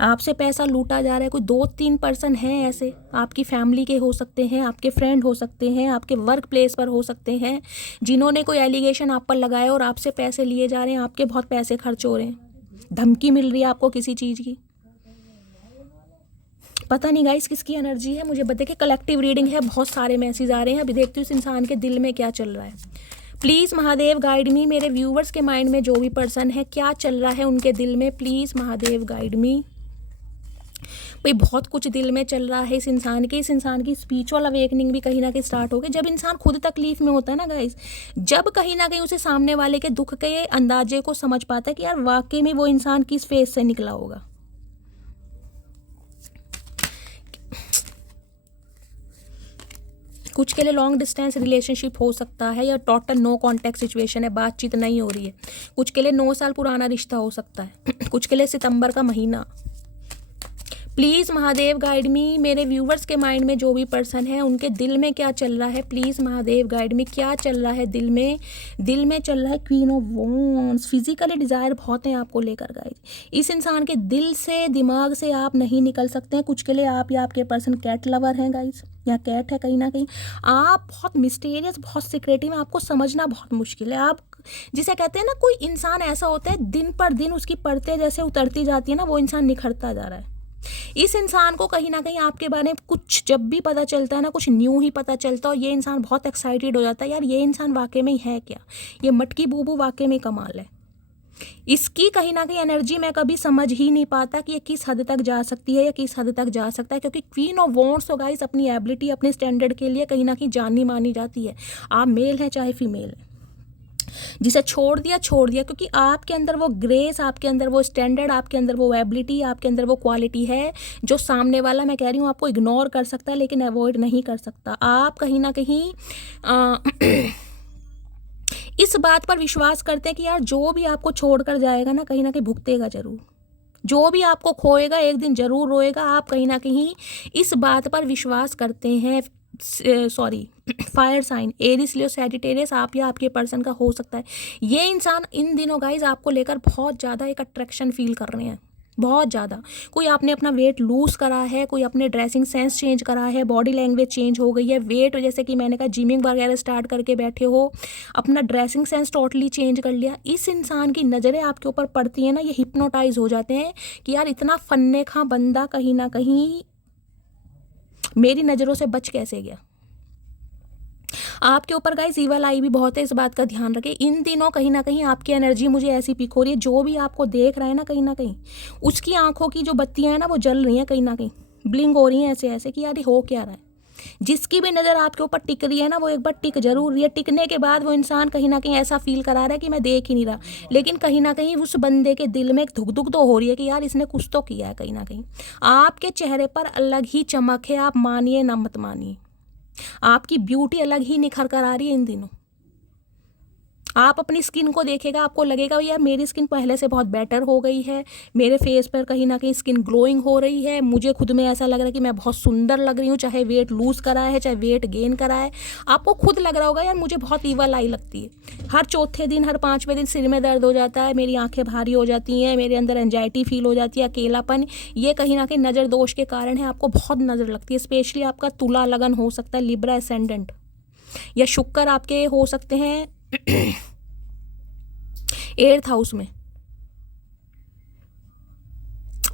आपसे पैसा लूटा जा रहा है। कोई 2-3 पर्सन हैं ऐसे, आपकी फैमिली के हो सकते हैं, आपके फ्रेंड हो सकते हैं, आपके वर्क प्लेस पर हो सकते हैं, जिन्होंने कोई एलिगेशन आप पर लगाया और आपसे पैसे लिए जा रहे हैं, आपके बहुत पैसे खर्च हो रहे हैं, धमकी मिल रही है आपको किसी चीज़ की। पता नहीं गाइस किसकी एनर्जी है, मुझे बताइए। कलेक्टिव रीडिंग है, बहुत सारे मैसेज आ रहे हैं। अभी देखती हूँ इस इंसान के दिल में क्या चल रहा है। प्लीज़ महादेव गाइड मी, मेरे व्यूवर्स के माइंड में जो भी पर्सन है क्या चल रहा है उनके दिल में, प्लीज़ महादेव गाइड मी। भाई बहुत कुछ दिल में चल रहा है इस इंसान के। इस इंसान की स्पिरिचुअल अवेकनिंग भी कहीं ना कहीं स्टार्ट हो गई। जब इंसान खुद तकलीफ में होता है ना गाइस, जब कहीं ना कहीं उसे सामने वाले के दुख के अंदाजे को समझ पाता है कि यार वाकई में वो इंसान किस फेज से निकला होगा। कुछ के लिए लॉन्ग डिस्टेंस रिलेशनशिप हो सकता है या टोटल नो कॉन्टैक्ट सिचुएशन है, बातचीत नहीं हो रही है। कुछ के लिए 9 साल पुराना रिश्ता हो सकता है, कुछ के लिए सितंबर का महीना। प्लीज़ महादेव गाइड मी, मेरे व्यूवर्स के माइंड में जो भी पर्सन है उनके दिल में क्या चल रहा है, प्लीज़ महादेव गाइड मी, क्या चल रहा है दिल में। दिल में चल रहा है queen of wands. Physically desire बहुत हैं आपको लेकर गाइड। इस इंसान के दिल से, दिमाग से आप नहीं निकल सकते हैं। कुछ के लिए आप या आपके पर्सन कैट लवर हैं गाइज, या कैट है कहीं ना कहीं। आप बहुत मिस्टीरियस, बहुत सिक्रेटिव हैं, आपको समझना बहुत मुश्किल है। आप जिसे कहते हैं ना, कोई इंसान ऐसा होता है दिन पर दिन उसकी परतें जैसे उतरती जाती है ना, वो इंसान निखरता जा रहा है। इस इंसान को कहीं ना कहीं आपके बारे में कुछ जब भी पता चलता है ना, कुछ न्यू ही पता चलता है, और ये इंसान बहुत एक्साइटेड हो जाता है, यार ये इंसान वाकई में ही है क्या, ये मटकी बूबू वाकई में कमाल है। इसकी कहीं ना कहीं एनर्जी मैं कभी समझ ही नहीं पाता कि ये किस हद तक जा सकती है या किस हद तक जा सकता है, क्योंकि क्वीन ऑफ वॉन्ड्स तो गाइस अपनी एबिलिटी, अपने स्टैंडर्ड के लिए कहीं ना कहीं जानी मानी जाती है। आप मेल हैं चाहे फीमेल है, जिसे छोड़ दिया छोड़ दिया, क्योंकि आपके अंदर वो ग्रेस, आपके अंदर वो स्टैंडर्ड, आपके अंदर वो एबिलिटी, आपके अंदर वो क्वालिटी है जो सामने वाला, मैं कह रही हूँ, आपको इग्नोर कर सकता है लेकिन अवॉइड नहीं कर सकता। आप कहीं ना कहीं इस बात पर विश्वास करते हैं कि यार जो भी आपको छोड़कर जाएगा ना कहीं भुगतेगा जरूर, जो भी आपको खोएगा एक दिन जरूर रोएगा। आप कहीं ना कहीं इस बात पर विश्वास करते हैं। सॉरी, फायर साइन एरिस, लियो, सैजिटेरियस, आप या आपके पर्सन का हो सकता है। ये इंसान इन दिनों गाइज आपको लेकर बहुत ज़्यादा एक अट्रैक्शन फील कर रहे हैं, बहुत ज़्यादा। कोई आपने अपना वेट लूज़ करा है, कोई अपने ड्रेसिंग सेंस चेंज करा है, बॉडी लैंग्वेज चेंज हो गई है, वेट जैसे कि मैंने कहा जिमिंग वगैरह स्टार्ट करके बैठे हो, अपना ड्रेसिंग सेंस टोटली चेंज कर लिया। इस इंसान की नज़रें आपके ऊपर पड़ती है ना, ये हिप्नोटाइज हो जाते हैं कि यार इतना फन्ने खा बंदा कहीं ना कहीं मेरी नज़रों से बच कैसे गया। आपके ऊपर गाइस ईवल आई भी बहुत है, इस बात का ध्यान रखें। इन दिनों कहीं ना कहीं आपकी एनर्जी मुझे ऐसी पिक हो रही है, जो भी आपको देख रहा है ना कहीं उसकी आंखों की जो बत्तियां हैं ना वो जल रही हैं, कहीं ना कहीं ब्लिंक हो रही हैं ऐसे ऐसे कि यार हो क्या रहा है। जिसकी भी नज़र आपके ऊपर टिक रही है ना, वो एक बार टिक जरूर रही है। टिकने के बाद वो इंसान कहीं ना कहीं ऐसा फील करा रहा है कि मैं देख ही नहीं रहा, लेकिन कहीं ना कहीं उस बंदे के दिल में एक धुक धुक तो हो रही है कि यार इसने कुछ तो किया है। कहीं ना कहीं आपके चेहरे पर अलग ही चमक है, आप मानिए ना मत मानिए, आपकी ब्यूटी अलग ही निखर कर आ रही है इन दिनों। आप अपनी स्किन को देखेगा, आपको लगेगा यार मेरी स्किन पहले से बहुत बेटर हो गई है, मेरे फेस पर कहीं ना कहीं स्किन ग्लोइंग हो रही है, मुझे खुद में ऐसा लग रहा है कि मैं बहुत सुंदर लग रही हूँ, चाहे वेट लूज़ करा है चाहे वेट गेन करा है। आपको खुद लग रहा होगा यार मुझे बहुत ईवल आई लगती है। हर चौथे दिन, हर 5वें दिन सिर में दर्द हो जाता है, मेरी आंखें भारी हो जाती हैं, मेरे अंदर एंजाइटी फील हो जाती है, अकेलापन। ये कहीं ना कहीं नज़र दोष के कारण है, आपको बहुत नज़र लगती है। स्पेशली आपका तुला लगन हो सकता है, लिब्रा एसेंडेंट, या शुक्र आपके हो सकते हैं 8th हाउस में,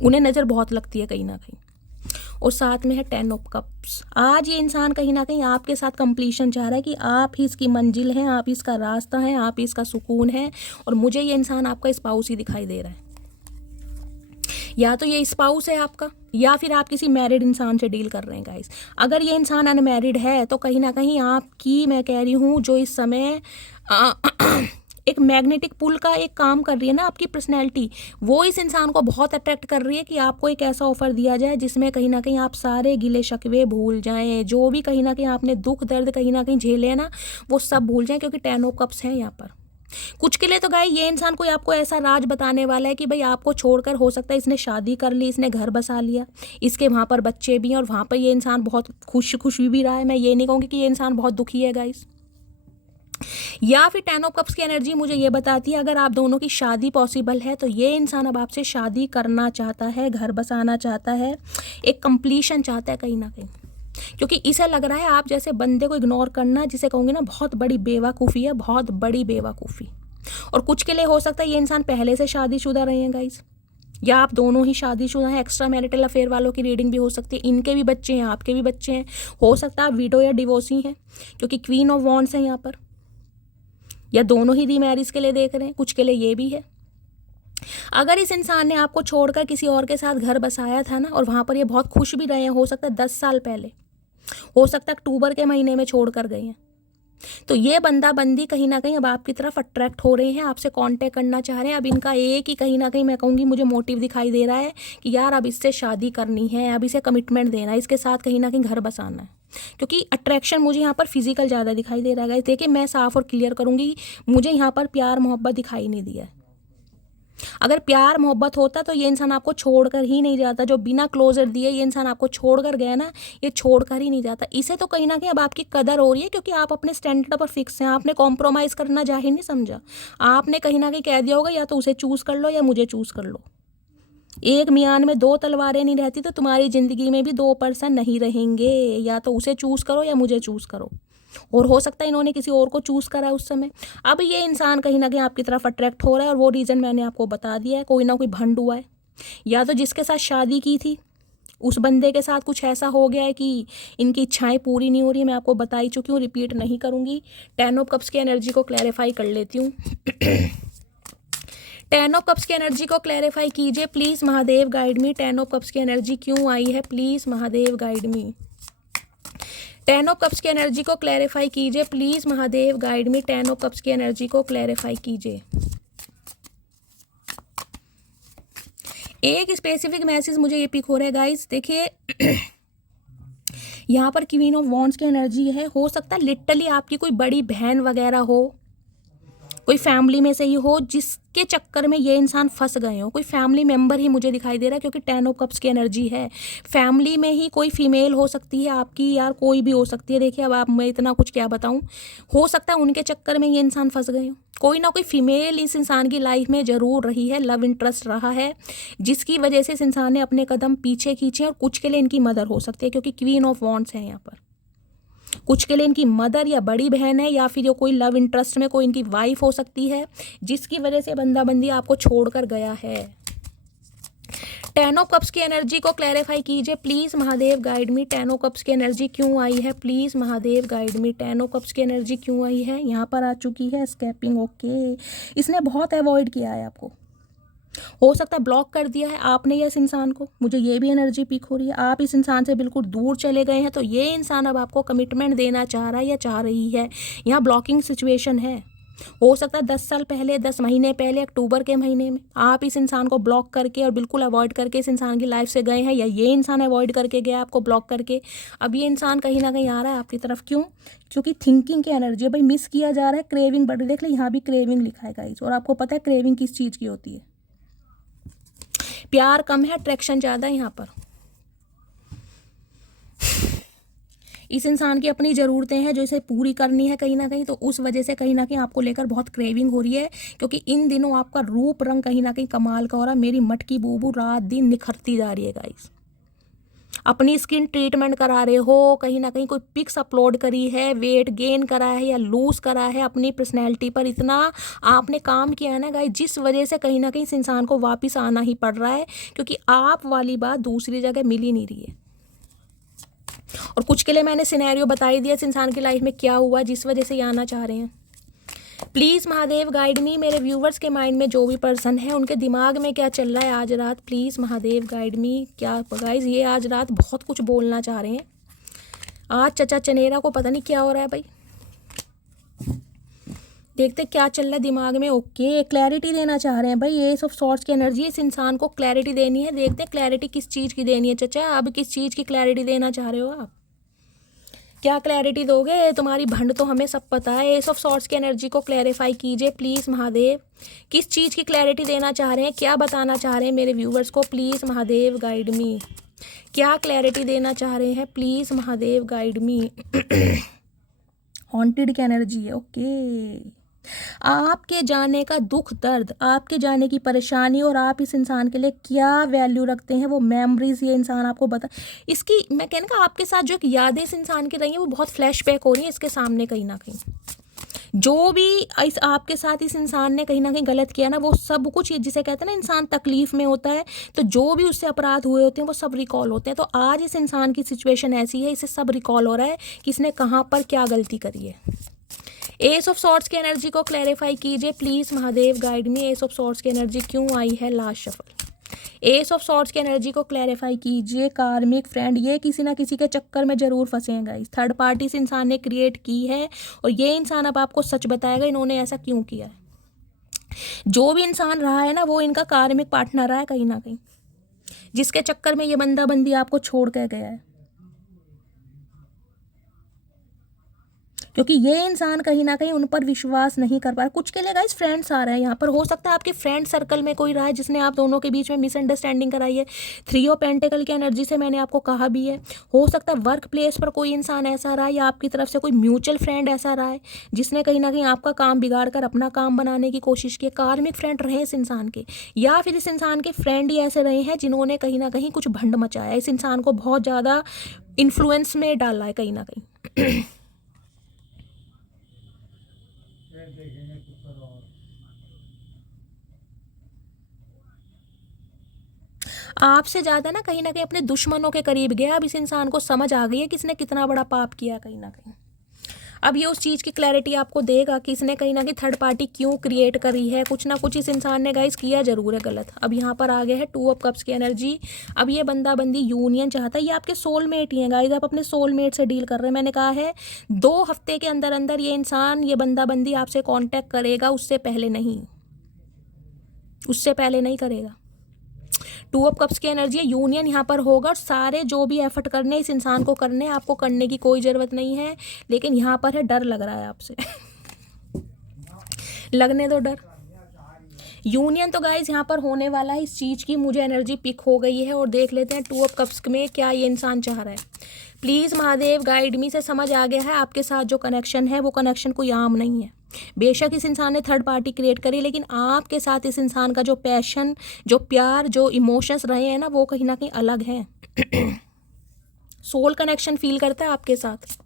उन्हें नज़र बहुत लगती है कहीं ना कहीं। और साथ में है 10 ऑफ कप्स। आज ये इंसान कहीं ना कहीं आपके साथ कंप्लीशन चाह रहा है कि आप ही इसकी मंजिल हैं, आप ही इसका रास्ता हैं, आप ही इसका सुकून है। और मुझे ये इंसान आपका स्पाउस ही दिखाई दे रहा है। या तो ये स्पाउस है आपका, या फिर आप किसी मैरिड इंसान से डील कर रहे हैं गाइस। अगर ये इंसान अनमैरिड है तो कहीं ना कहीं आपकी, मैं कह रही हूँ, जो इस समय एक मैग्नेटिक पुल का एक काम कर रही है ना आपकी पर्सनैलिटी, वो इस इंसान को बहुत अट्रैक्ट कर रही है कि आपको एक ऐसा ऑफर दिया जाए जिसमें कहीं ना कहीं आप सारे गिले शिकवे भूल जाएं, जो भी कहीं ना कहीं आपने दुख दर्द कहीं ना कहीं झेले हैं ना, वो सब भूल जाएं, क्योंकि 10 ऑफ कप्स है यहाँ पर। कुछ के लिए तो गाय ये इंसान कोई आपको ऐसा राज बताने वाला है कि भाई आपको छोड़कर, हो सकता है इसने शादी कर ली, इसने घर बसा लिया, इसके वहाँ पर बच्चे भी हैं, और वहाँ पर ये इंसान बहुत खुश भी रहा है। मैं ये नहीं कहूँगी कि ये इंसान बहुत दुखी है गाइस। या फिर 10 ऑफ कप्स की एनर्जी मुझे ये बताती है अगर आप दोनों की शादी पॉसिबल है तो ये इंसान अब आपसे शादी करना चाहता है, घर बसाना चाहता है, एक कंप्लीशन चाहता है कहीं ना कहीं, क्योंकि इसे लग रहा है आप जैसे बंदे को इग्नोर करना, जिसे कहूँगी ना, बहुत बड़ी बेवकूफ़ी है, बहुत बड़ी बेवकूफ़ी। और कुछ के लिए हो सकता है ये इंसान पहले से शादीशुदा रहे हैं गाइस, या आप दोनों ही शादीशुदा हैं। एक्स्ट्रा मैरिटल अफेयर वालों की रीडिंग भी हो सकती है, इनके भी बच्चे हैं, आपके भी बच्चे हैं, हो सकता है आप विडो या डिवोर्सी हैं, क्योंकि क्वीन ऑफ वॉन्ड्स है यहाँ पर, या दोनों ही रीमैरिज के लिए देख रहे हैं, कुछ के लिए ये भी है। अगर इस इंसान ने आपको छोड़कर किसी और के साथ घर बसाया था ना, और वहाँ पर ये बहुत खुश भी रहे हैं, हो सकता है 10 साल पहले, हो सकता है अक्टूबर के महीने में छोड़ कर गए हैं, तो ये बंदा बंदी कहीं ना कहीं अब आपकी तरफ अट्रैक्ट हो रहे हैं, आपसे कांटेक्ट करना चाह रहे हैं। अब इनका एक ही कहीं ना कहीं, मैं कहूँगी, मुझे मोटिव दिखाई दे रहा है कि यार अब इससे शादी करनी है, अब इसे कमिटमेंट देना है, इसके साथ कहीं ना कहीं घर बसाना है, क्योंकि अट्रैक्शन मुझे यहाँ पर फिजिकल ज़्यादा दिखाई दे रहा है। देखिए मैं साफ और क्लियर करूँगी, मुझे यहाँ पर प्यार मोहब्बत दिखाई नहीं दिया है। अगर प्यार मोहब्बत होता तो ये इंसान आपको छोड़कर ही नहीं जाता, जो बिना क्लोजर दिए ये इंसान आपको छोड़कर गया ना, ये छोड़कर ही नहीं जाता। इसे तो कहीं ना कहीं अब आपकी कदर हो रही है, क्योंकि आप अपने स्टैंडर्ड पर फिक्स हैं, आपने कॉम्प्रोमाइज़ करना जाहिर नहीं समझा, आपने कहीं ना कहीं कह दिया होगा या तो उसे चूज़ कर लो या मुझे चूज़ कर लो। एक मियान में दो तलवारें नहीं रहती, तो तुम्हारी ज़िंदगी में भी 2 पर्सन नहीं रहेंगे, या तो उसे चूज़ करो या मुझे चूज़ करो। और हो सकता है इन्होंने किसी और को चूज़ करा है उस समय। अब ये इंसान कहीं ना कहीं आपकी तरफ अट्रैक्ट हो रहा है, और वो रीज़न मैंने आपको बता दिया है, कोई ना कोई भंड हुआ है, या तो जिसके साथ शादी की थी उस बंदे के साथ कुछ ऐसा हो गया है कि इनकी इच्छाएं पूरी नहीं हो रही है। मैं आपको बता ही चुकी हूँ, रिपीट नहीं करूँगी। 10 ऑफ कप्स की एनर्जी को क्लैरिफाई कर लेती हूँ। 10 ऑफ कप्स की एनर्जी को क्लैरिफाई कीजिए please, Mahadev guide me. 10 of cups की एनर्जी क्यों आई है, please Mahadev guide me. 10 of cups की एनर्जी को क्लैरिफाई कीजिए please, Mahadev guide me. 10 of cups की एनर्जी को क्लैरिफाई कीजिए। एक स्पेसिफिक मैसेज मुझे ये पिक हो रहा है गाइस। देखिए यहाँ पर क्वीन ऑफ वॉन्ड्स की एनर्जी है, हो सकता है लिटरली आपकी कोई बड़ी बहन वगैरह हो, कोई फैमिली में से ही हो जिसके चक्कर में ये इंसान फंस गए हो, कोई फैमिली मेंबर ही मुझे दिखाई दे रहा है, क्योंकि 10 ऑफ कप्स की एनर्जी है। फैमिली में ही कोई फीमेल हो सकती है आपकी, यार कोई भी हो सकती है। देखिए अब आप, मैं इतना कुछ क्या बताऊं, हो सकता है उनके चक्कर में ये इंसान फंस गए हो। कोई ना कोई फीमेल इस इंसान की लाइफ में ज़रूर रही है, लव इंटरेस्ट रहा है, जिसकी वजह से इस इंसान ने अपने कदम पीछे खींचे, और कुछ के लिए इनकी मदर हो सकती है, क्योंकि क्वीन ऑफ वॉन्ड्स है यहाँ पर। कुछ के लिए इनकी मदर या बड़ी बहन है, या फिर कोई लव इंटरेस्ट में कोई इनकी वाइफ हो सकती है, जिसकी वजह से बंदा बंदी आपको छोड़कर गया है। 10 ऑफ कप्स की एनर्जी को क्लैरिफाई कीजिए please, Mahadev guide me. 10 of cups की एनर्जी क्यों आई है, please Mahadev guide me. 10 of cups की एनर्जी क्यों आई है, यहाँ पर आ चुकी है स्केपिंग। ओके, इसने बहुत अवॉइड किया है आपको, हो सकता है ब्लॉक कर दिया है आपने इस इंसान को, मुझे ये भी एनर्जी पिक हो रही है। आप इस इंसान से बिल्कुल दूर चले गए हैं, तो ये इंसान अब आपको कमिटमेंट देना चाह रहा है या चाह रही है। यहाँ ब्लॉकिंग सिचुएशन है, हो सकता है 10 साल पहले, 10 महीने पहले, अक्टूबर के महीने में आप इस इंसान को ब्लॉक करके और बिल्कुल अवॉइड करके इस इंसान की लाइफ से गए हैं, या ये इंसान अवॉइड करके गया आपको ब्लॉक करके। अब ये इंसान कहीं ना कहीं आ रहा है आपकी तरफ, क्यों? क्योंकि थिंकिंग की एनर्जी, भाई मिस किया जा रहा है, क्रेविंग बढ़ रही। देख ले यहाँ भी क्रेविंग लिखा है गाइस, और आपको पता है क्रेविंग किस चीज़ की होती है। प्यार कम है, अट्रैक्शन ज़्यादा है यहाँ पर। इस इंसान की अपनी ज़रूरतें हैं जो इसे पूरी करनी है कहीं ना कहीं, तो उस वजह से कहीं ना कहीं आपको लेकर बहुत क्रेविंग हो रही है, क्योंकि इन दिनों आपका रूप रंग कहीं ना कहीं कमाल का हो रहा है। मेरी मटकी बूबू रात दिन निखरती जा रही है गाइस। अपनी स्किन ट्रीटमेंट करा रहे हो, कहीं ना कहीं कोई पिक्स अपलोड करी है, वेट गेन करा है या लूज करा है, अपनी पर्सनैलिटी पर इतना आपने काम किया है ना गाइस, जिस वजह से कहीं ना कहीं इस इंसान को वापस आना ही पड़ रहा है, क्योंकि आप वाली बात दूसरी जगह मिल ही नहीं रही है। और कुछ के लिए मैंने सिनेरियो बता ही दिया इस इंसान की लाइफ में क्या हुआ जिस वजह से ये आना चाह रहे हैं। प्लीज़ महादेव गाइड मी, मेरे व्यूवर्स के माइंड में जो भी पर्सन है उनके दिमाग में क्या चल रहा है आज रात, प्लीज़ महादेव गाइड मी। क्या गाइज ये आज रात बहुत कुछ बोलना चाह रहे हैं। आज चचा चनेरा को पता नहीं क्या हो रहा है भाई, देखते क्या चल रहा है दिमाग में। ओके, क्लैरिटी देना चाह रहे हैं भाई, ये सब सॉर्ट्स की एनर्जी इस इंसान को क्लैरिटी देनी है। देखते हैं क्लैरिटी किस चीज़ की देनी है चचा, अब किस चीज़ की क्लैरिटी देना चाह रहे हो आप, क्या क्लैरिटी दोगे? तुम्हारी भंड तो हमें सब पता है। एस ऑफ सॉर्ट्स की एनर्जी को क्लैरिफाई कीजिए प्लीज़ महादेव, किस चीज़ की क्लैरिटी देना चाह रहे हैं, क्या बताना चाह रहे हैं मेरे व्यूवर्स को, प्लीज़ महादेव गाइड मी। क्या क्लैरिटी देना चाह रहे हैं please Mahadev guide me. Haunted की एनर्जी है। ओके, आपके जाने का दुख दर्द, आपके जाने की परेशानी और आप इस इंसान के लिए क्या वैल्यू रखते हैं वो मेमोरीज ये इंसान आपको बता। इसकी मैं कहने का आपके साथ जो एक यादें इस इंसान की रही हैं वो बहुत फ्लैशबैक हो रही है इसके सामने कहीं ना कहीं। जो भी इस आपके साथ इस इंसान ने कहीं ना कहीं गलत किया ना, वो सब कुछ जिसे कहते हैं ना इंसान तकलीफ में होता है तो जो भी उससे अपराध हुए होते हैं वो सब रिकॉल होते हैं। तो आज इस इंसान की सिचुएशन ऐसी है, इसे सब रिकॉल हो रहा है कि इसने कहाँ पर क्या गलती करी है। एस ऑफ सॉर्ट्स की एनर्जी को क्लैरिफाई कीजिए please Mahadev guide me. Ace of swords की एनर्जी क्यों आई है last shuffle. Ace of swords की एनर्जी को क्लैरिफाई कीजिए। कार्मिक फ्रेंड, ये किसी ना किसी के चक्कर में ज़रूर फंसे हैं गाइस। थर्ड पार्टी से इंसान ने क्रिएट की है और ये इंसान अब आपको सच बताएगा इन्होंने ऐसा क्यों किया है। जो भी इंसान रहा है ना वो इनका कार्मिक पार्टनर रहा है कहीं ना कहीं, जिसके चक्कर में ये बंदा बंदी आपको छोड़ के गया है। क्योंकि ये इंसान कहीं ना कहीं उन पर विश्वास नहीं कर पा रहा। कुछ के लिए गाइस फ्रेंड्स आ रहे हैं यहाँ पर, हो सकता है आपके फ्रेंड सर्कल में कोई रहा है जिसने आप दोनों के बीच में मिसअंडरस्टैंडिंग कराई है। 3 ऑफ पेंटिकल की एनर्जी से मैंने आपको कहा भी है, हो सकता है वर्क प्लेस पर कोई इंसान ऐसा रहा है या आपकी तरफ से कोई म्यूचुअल फ्रेंड ऐसा रहा है जिसने कहीं ना कहीं आपका काम बिगाड़ कर अपना काम बनाने की कोशिश की। कार्मिक फ्रेंड रहे इस इंसान के, या फिर इस इंसान के फ्रेंड ही ऐसे रहे हैं जिन्होंने कहीं ना कहीं कुछ भंड मचाया, इस इंसान को बहुत ज़्यादा इन्फ्लुएंस में डाला है कहीं ना कहीं। आपसे ज़्यादा ना कहीं अपने दुश्मनों के करीब गया। अब इस इंसान को समझ आ गई है कि इसने कितना बड़ा पाप किया कहीं ना कहीं। अब ये उस चीज़ की क्लैरिटी आपको देगा कि इसने कहीं ना कहीं थर्ड पार्टी क्यों क्रिएट करी है। कुछ ना कुछ इस इंसान ने गाइस किया जरूर है गलत। अब यहाँ पर आ गया है 2 ऑफ कप्स की एनर्जी। अब ये बंदा बंदी यूनियन चाहता है, ये आपके सोलमेट ही हैं गाइस, आप अपने सोलमेट से डील कर रहे हैं। मैंने कहा है 2 हफ्ते के अंदर अंदर ये इंसान ये बंदा बंदी आपसे कॉन्टैक्ट करेगा, उससे पहले नहीं, उससे पहले नहीं करेगा। 2 ऑफ कप्स की एनर्जी है, यूनियन यहाँ पर होगा और सारे जो भी एफर्ट करने इस इंसान को करने, आपको करने की कोई ज़रूरत नहीं है। लेकिन यहाँ पर है डर लग रहा है आपसे। लगने दो डर। यूनियन तो गाइज यहाँ पर होने वाला है, इस चीज़ की मुझे एनर्जी पिक हो गई है। और देख लेते हैं 2 ऑफ कप्स में क्या ये इंसान चाह रहा है। प्लीज़ महादेव गाइड मी से समझ आ गया है आपके साथ जो कनेक्शन है वो कनेक्शन कोई आम नहीं है। बेशक इस इंसान ने थर्ड पार्टी क्रिएट करी, लेकिन आपके साथ इस इंसान का जो पैशन, जो प्यार, जो इमोशंस रहे हैं ना वो कहीं ना कहीं अलग हैं। सोल कनेक्शन फील करता है आपके साथ।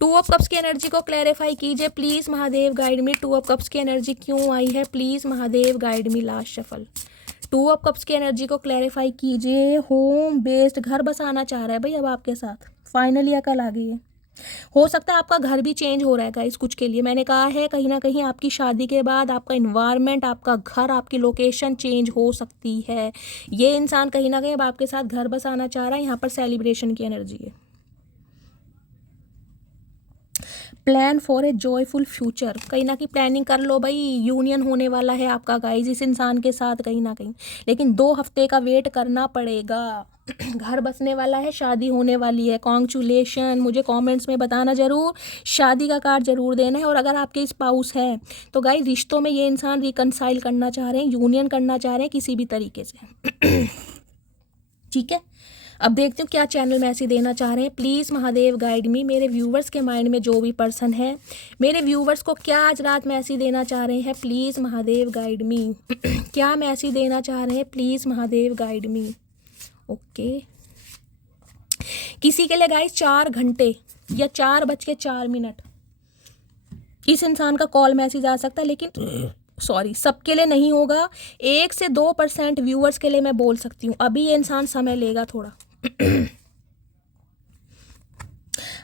2 ऑफ कप्स की एनर्जी को क्लैरिफाई कीजिए please Mahadev guide me. 2 of cups की एनर्जी क्यों आई है please Mahadev guide me. Last shuffle 2 of cups की एनर्जी को क्लैरिफाई कीजिए। होम बेस्ड घर बसाना चाह रहा है भाई अब आपके साथ, फाइनली अकल आ गई है। हो सकता है आपका घर भी चेंज हो रहा है गाइस कुछ के लिए। मैंने कहा है कहीं ना कहीं आपकी शादी के बाद आपका इन्वायरमेंट, आपका घर, आपकी लोकेशन चेंज हो सकती है। ये इंसान कहीं ना कहीं अब आपके साथ घर बसाना चाह रहा है। यहाँ पर सेलिब्रेशन की एनर्जी है। Plan for a joyful future, कहीं ना कहीं प्लानिंग कर लो भाई। यूनियन होने वाला है आपका गाइस इस इंसान के साथ कहीं ना कहीं, लेकिन 2 हफ्ते का वेट करना पड़ेगा। घर बसने वाला है, शादी होने वाली है। कॉन्ग्रेचुलेशन, मुझे कमेंट्स में बताना ज़रूर, शादी का कार्ड जरूर देना है। और अगर आपके स्पाउस है तो गाइस रिश्तों में ये इंसान रिकनसाइल करना चाह रहे हैं, यूनियन करना चाह रहे हैं किसी भी तरीके से। ठीक है, अब देखते हो क्या चैनल मैसेज देना चाह रहे हैं। प्लीज़ महादेव गाइड मी। मेरे व्यूवर्स के माइंड में जो भी पर्सन है, मेरे व्यूवर्स को क्या आज रात मैसेज देना चाह रहे हैं प्लीज़ महादेव गाइड मी। क्या मैसेज देना चाह रहे हैं please Mahadev guide me. Okay, किसी के लिए गाइस 4 घंटे या 4:04 इस इंसान का कॉल मैसेज आ सकता है, लेकिन सॉरी सबके लिए नहीं होगा। 1 से 2% व्यूअर्स के लिए मैं बोल सकती हूँ। अभी ये इंसान समय लेगा थोड़ा।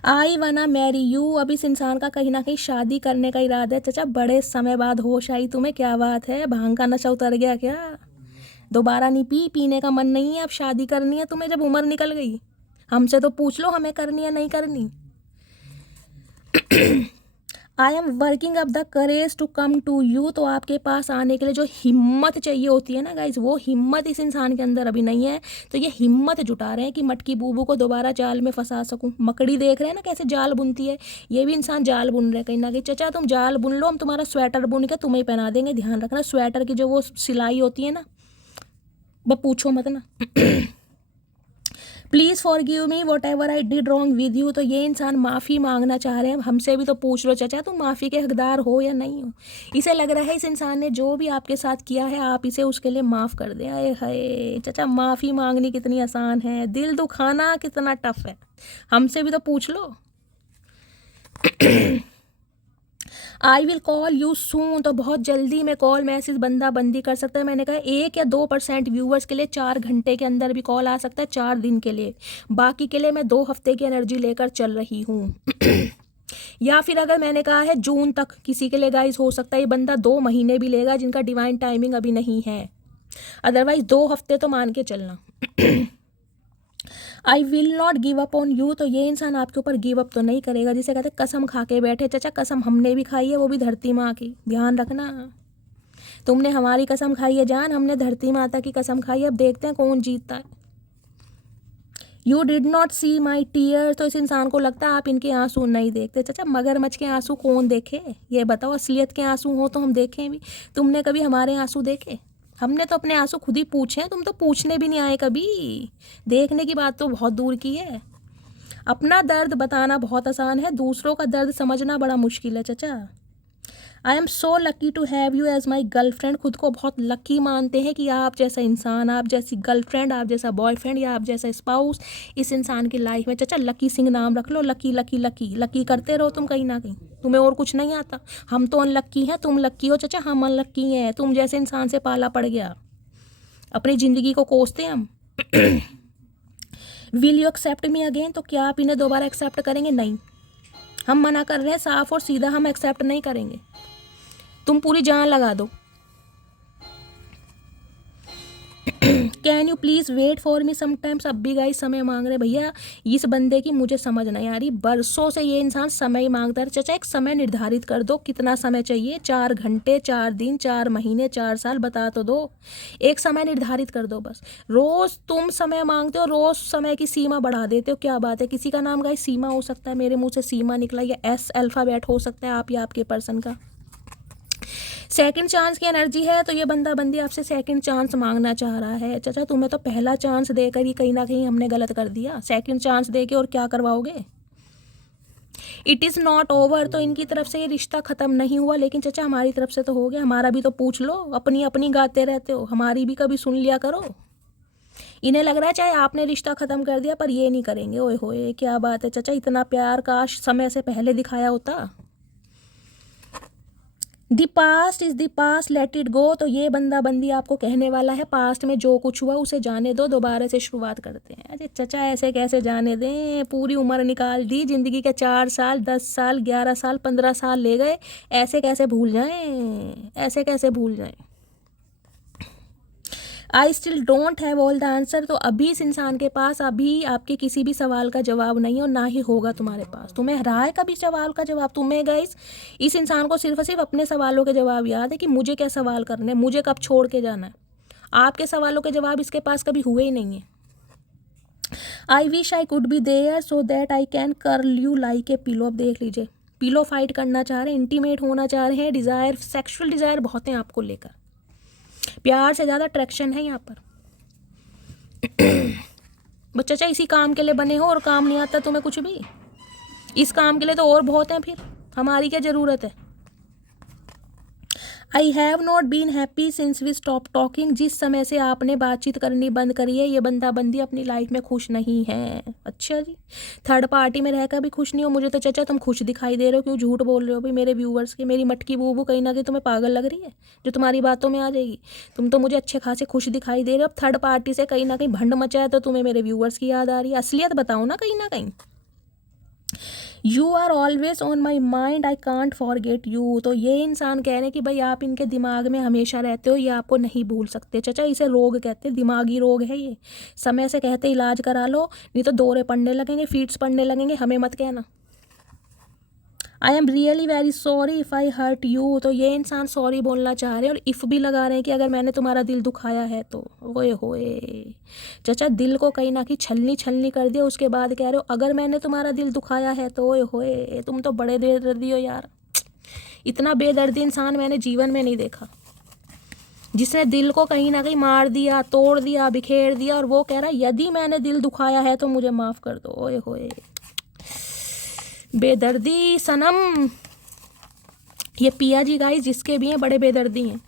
आई वना मैरी यू, अब इस इंसान का कहीं ना कहीं शादी करने का इरादा है। चाचा बड़े समय बाद होश आई तुम्हें, क्या बात है, भांग का नशा उतर गया क्या? दोबारा नहीं पीने का मन नहीं है, अब शादी करनी है तुम्हें जब उम्र निकल गई? हमसे तो पूछ लो हमें करनी है नहीं करनी। I am working up the courage to come to you, तो आपके पास आने के लिए जो हिम्मत चाहिए होती है ना गाइज, वो हिम्मत इस इंसान के अंदर अभी नहीं है। तो ये हिम्मत जुटा रहे हैं कि मटकी बूबू को दोबारा जाल में फंसा सकूं। मकड़ी देख रहे हैं ना कैसे जाल बुनती है, ये भी इंसान जाल बुन रहे हैं कहीं ना कहीं। चचा तुम जाल बुन लो, हम तुम्हारा स्वेटर बुन के तुम्हें पहना देंगे। ध्यान रखना, स्वेटर की जो वो सिलाई होती है ना, बस पूछो मत ना। Please forgive me what ever I did wrong with you, तो ये इंसान माफ़ी मांगना चाह रहे हैं। हमसे भी तो पूछ लो चाचा तुम माफ़ी के हकदार हो या नहीं हो। इसे लग रहा है इस इंसान ने जो भी आपके साथ किया है आप इसे उसके लिए माफ़ कर दें। अरे हाय चाचा, माफ़ी मांगनी कितनी आसान है, दिल दुखाना कितना टफ है, हमसे भी तो पूछ लो। I will call you soon, तो बहुत जल्दी मैं कॉल मैसेज बंदा बंदी कर सकता है। मैंने कहा 1 या 2% व्यूवर्स के लिए 4 घंटे के अंदर भी कॉल आ सकता है, 4 दिन के लिए। बाकी के लिए मैं 2 हफ्ते की एनर्जी लेकर चल रही हूँ। या फिर अगर मैंने कहा है जून तक, किसी के लिए गाइस हो सकता है ये बंदा 2 महीने भी लेगा, जिनका डिवाइन टाइमिंग अभी नहीं है। अदरवाइज 2 हफ्ते तो मान के चलना। I will not give up on you, तो ये इंसान आपके ऊपर गिव अप तो नहीं करेगा। जिसे कहते हैं कसम खा के बैठे। चाचा कसम हमने भी खाई है, वो भी धरती माँ की, ध्यान रखना। तुमने हमारी कसम खाई है जान, हमने धरती माता की कसम खाई है। अब देखते हैं कौन जीतता है। You did not see my tear, तो इस इंसान को लगता है आप इनके आंसू नहीं देखते। चाचा मगरमच्छ के आंसू कौन देखे, ये बताओ। असलियत के आंसू हो तो हम देखें भी। तुमने कभी हमारे आंसू देखे? हमने तो अपने आंसू खुद ही पूछे हैं, तुम तो पूछने भी नहीं आए कभी। देखने की बात तो बहुत दूर की है। अपना दर्द बताना बहुत आसान है, दूसरों का दर्द समझना बड़ा मुश्किल है चाचा। I am so lucky to have you as my girlfriend, खुद को बहुत लकी मानते हैं कि आप जैसा इंसान, आप जैसी गर्लफ्रेंड, आप जैसा बॉयफ्रेंड या आप जैसा स्पाउस इस इंसान की लाइफ में। चाचा लकी सिंह नाम रख लो, लकी लकी लकी लकी करते रहो तुम कहीं ना कहीं। तुम्हें और कुछ नहीं आता। हम तो अनलक्की हैं, तुम लक्की हो चाचा, हम अनलक्की हैं। तुम जैसे इंसान से पाला पड़ गया, अपनी ज़िंदगी को कोसते हैं हम। Will you accept me again, तो क्या आप इन्हें दोबारा एक्सेप्ट करेंगे? नहीं, हम मना कर रहे हैं साफ और सीधा, हम एक्सेप्ट नहीं करेंगे। तुम पूरी जान लगा दो। Can you please wait for me sometimes, अब भी गाइस समय मांग रहे भैया। इस बंदे की मुझे समझ नहीं आ रही, बरसों से ये इंसान समय मांगता है। चाचा एक समय निर्धारित कर दो, कितना समय चाहिए? 4 घंटे, 4 दिन, 4 महीने, 4 साल, बता तो दो। एक समय निर्धारित कर दो बस। रोज़ तुम समय मांगते हो, रोज़ समय की सीमा बढ़ा देते हो, क्या बात है? किसी का नाम गाइस सीमा हो सकता है, मेरे मुँह से सीमा निकला, या एस अल्फ़ाबेट हो सकता है आप या आपके पर्सन का। सेकंड चांस की एनर्जी है, तो ये बंदा बंदी आपसे सेकंड चांस मांगना चाह रहा है। चाचा तुम्हें तो पहला चांस देकर ही कहीं ना कहीं हमने गलत कर दिया। सेकंड चांस देके और क्या करवाओगे? इट इज़ नॉट ओवर, तो इनकी तरफ से ये रिश्ता ख़त्म नहीं हुआ, लेकिन चाचा हमारी तरफ से तो हो गया। हमारा भी तो पूछ लो, अपनी अपनी गाते रहते हो, हमारी भी कभी सुन लिया करो। इन्हें लग रहा है चाहे आपने रिश्ता ख़त्म कर दिया पर ये नहीं करेंगे। ओए होए क्या बात है चाचा, इतना प्यार काश समय से पहले दिखाया होता। The past is the past, let it go, तो ये बंदा बंदी आपको कहने वाला है पास्ट में जो कुछ हुआ उसे जाने दो, दोबारा से शुरुआत करते हैं। अरे चचा ऐसे कैसे जाने दें, पूरी उम्र निकाल दी, ज़िंदगी के 4 साल, 10 साल, 11 साल, 15 साल ले गए, ऐसे कैसे भूल जाएं, ऐसे कैसे भूल जाएं। I still don't have all the answer, तो अभी इस इंसान के पास अभी आपके किसी भी सवाल का जवाब नहीं है और ना ही होगा तुम्हारे पास। तुम्हें रहा है कभी सवाल का जवाब? तुम्हें गाइस इस इंसान को सिर्फ और सिर्फ अपने सवालों के जवाब याद है कि मुझे क्या सवाल करने, मुझे कब छोड़ के जाना है। आपके सवालों के जवाब इसके पास कभी हुए ही नहीं है। I wish I could be there so that I can curl you like a pillow. अब देख लीजिए, पिलो फाइट करना चाह रहे हैं, इंटीमेट होना चाह रहे हैं, डिज़ायर, सेक्सुअल डिज़ायर बहुत हैं आपको लेकर, प्यार से ज़्यादा अट्रैक्शन है यहाँ पर। बच्चा चाहे इसी काम के लिए बने हो और काम नहीं आता तुम्हें कुछ भी, इस काम के लिए तो और बहुत हैं, फिर हमारी क्या ज़रूरत है। I have not been happy since we stop talking, जिस समय से आपने बातचीत करनी बंद करी है ये बंदा बंदी अपनी लाइफ में खुश नहीं है। अच्छा जी, थर्ड पार्टी में रहकर भी खुश नहीं हो। मुझे तो चाचा तुम खुश दिखाई दे रहे हो, क्यों झूठ बोल रहे हो भाई मेरे व्यूवर्स के? मेरी मटकी बूबू कहीं ना कहीं तुम्हें पागल लग रही है जो तुम्हारी बातों में आ जाएगी? तुम तो मुझे अच्छे खासे खुश दिखाई दे रहे हो, अब थर्ड पार्टी से कहीं ना कहीं भंड मचा है तो तुम्हें मेरे व्यूवर्स की याद आ रही है। असलियत बताओ ना कहीं ना कहीं। You are always on my mind, I can't forget you. तो ये इंसान कह रहे हैं कि भाई आप इनके दिमाग में हमेशा रहते हो, ये आपको नहीं भूल सकते। चाचा इसे रोग कहते हैं, दिमागी रोग है ये। समय से कहते इलाज करा लो, नहीं तो दौरे पड़ने लगेंगे, फीट्स पड़ने लगेंगे, हमें मत कहना। I am really very sorry if I hurt you. तो ये इंसान सॉरी बोलना चाह रहे हैं और इफ़ भी लगा रहे हैं कि अगर मैंने तुम्हारा दिल दुखाया है तो। ओए होए चाचा, दिल को कहीं ना कहीं छलनी छलनी कर दिया, उसके बाद कह रहे हो अगर मैंने तुम्हारा दिल दुखाया है तो। ओए होए तुम तो बड़े बेदर्दी हो यार। इतना बेदर्दी इंसान मैंने जीवन में नहीं देखा, जिसने दिल को कहीं ना कहीं मार दिया, तोड़ दिया, बिखेर दिया, और वो कह रहा है यदि मैंने दिल दुखाया है तो मुझे माफ़ कर दो। ओए होए बेदर्दी सनम। ये पिया जी गाइस जिसके भी हैं बड़े बेदर्दी हैं।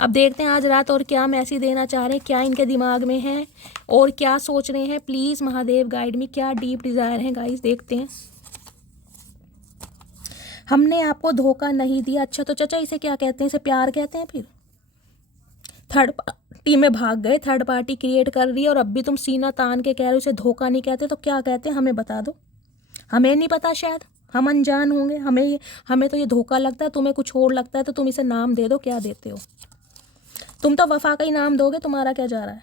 अब देखते हैं आज रात और क्या मैसेज देना चाह रहे हैं, क्या इनके दिमाग में है और क्या सोच रहे हैं। प्लीज़ महादेव गाइड में, क्या डीप डिज़ायर है गाइस, देखते हैं। हमने आपको धोखा नहीं दिया। अच्छा तो चाचा इसे क्या कहते हैं, इसे प्यार कहते हैं। फिर थर्ड पार्टी में भाग गए, थर्ड पार्टी क्रिएट कर रही है और अब भी तुम सीना तान के कह रहे हो इसे धोखा नहीं कहते, तो क्या कहते हैं हमें बता दो। हमें नहीं पता, शायद हम अनजान होंगे। हमें तो ये धोखा लगता है, तुम्हें कुछ और लगता है, तो तुम इसे नाम दे दो, क्या देते हो। तुम तो वफा का ही नाम दोगे, तुम्हारा क्या जा रहा है।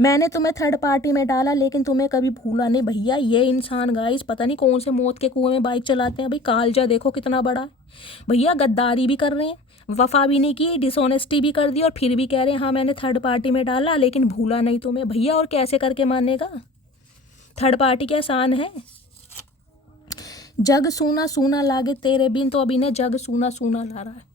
मैंने तुम्हें थर्ड पार्टी में डाला लेकिन तुम्हें कभी भूला नहीं। भैया ये इंसान गाइस पता नहीं कौन से मौत के कुएं में बाइक चलाते हैं। भाई कालजा देखो कितना बड़ा है। भैया गद्दारी भी कर रहे हैं, वफा भी नहीं की, डिसऑनेस्टी भी कर दी, और फिर भी कह रहे हैं हाँ मैंने थर्ड पार्टी में डाला लेकिन भूला नहीं तुम्हें। भैया और कैसे करके मानेगा, थर्ड पार्टी क्या आसान है। जग सूना सूना लागे तेरे बिन, तो अभी ने जग सूना सूना ला रहा है।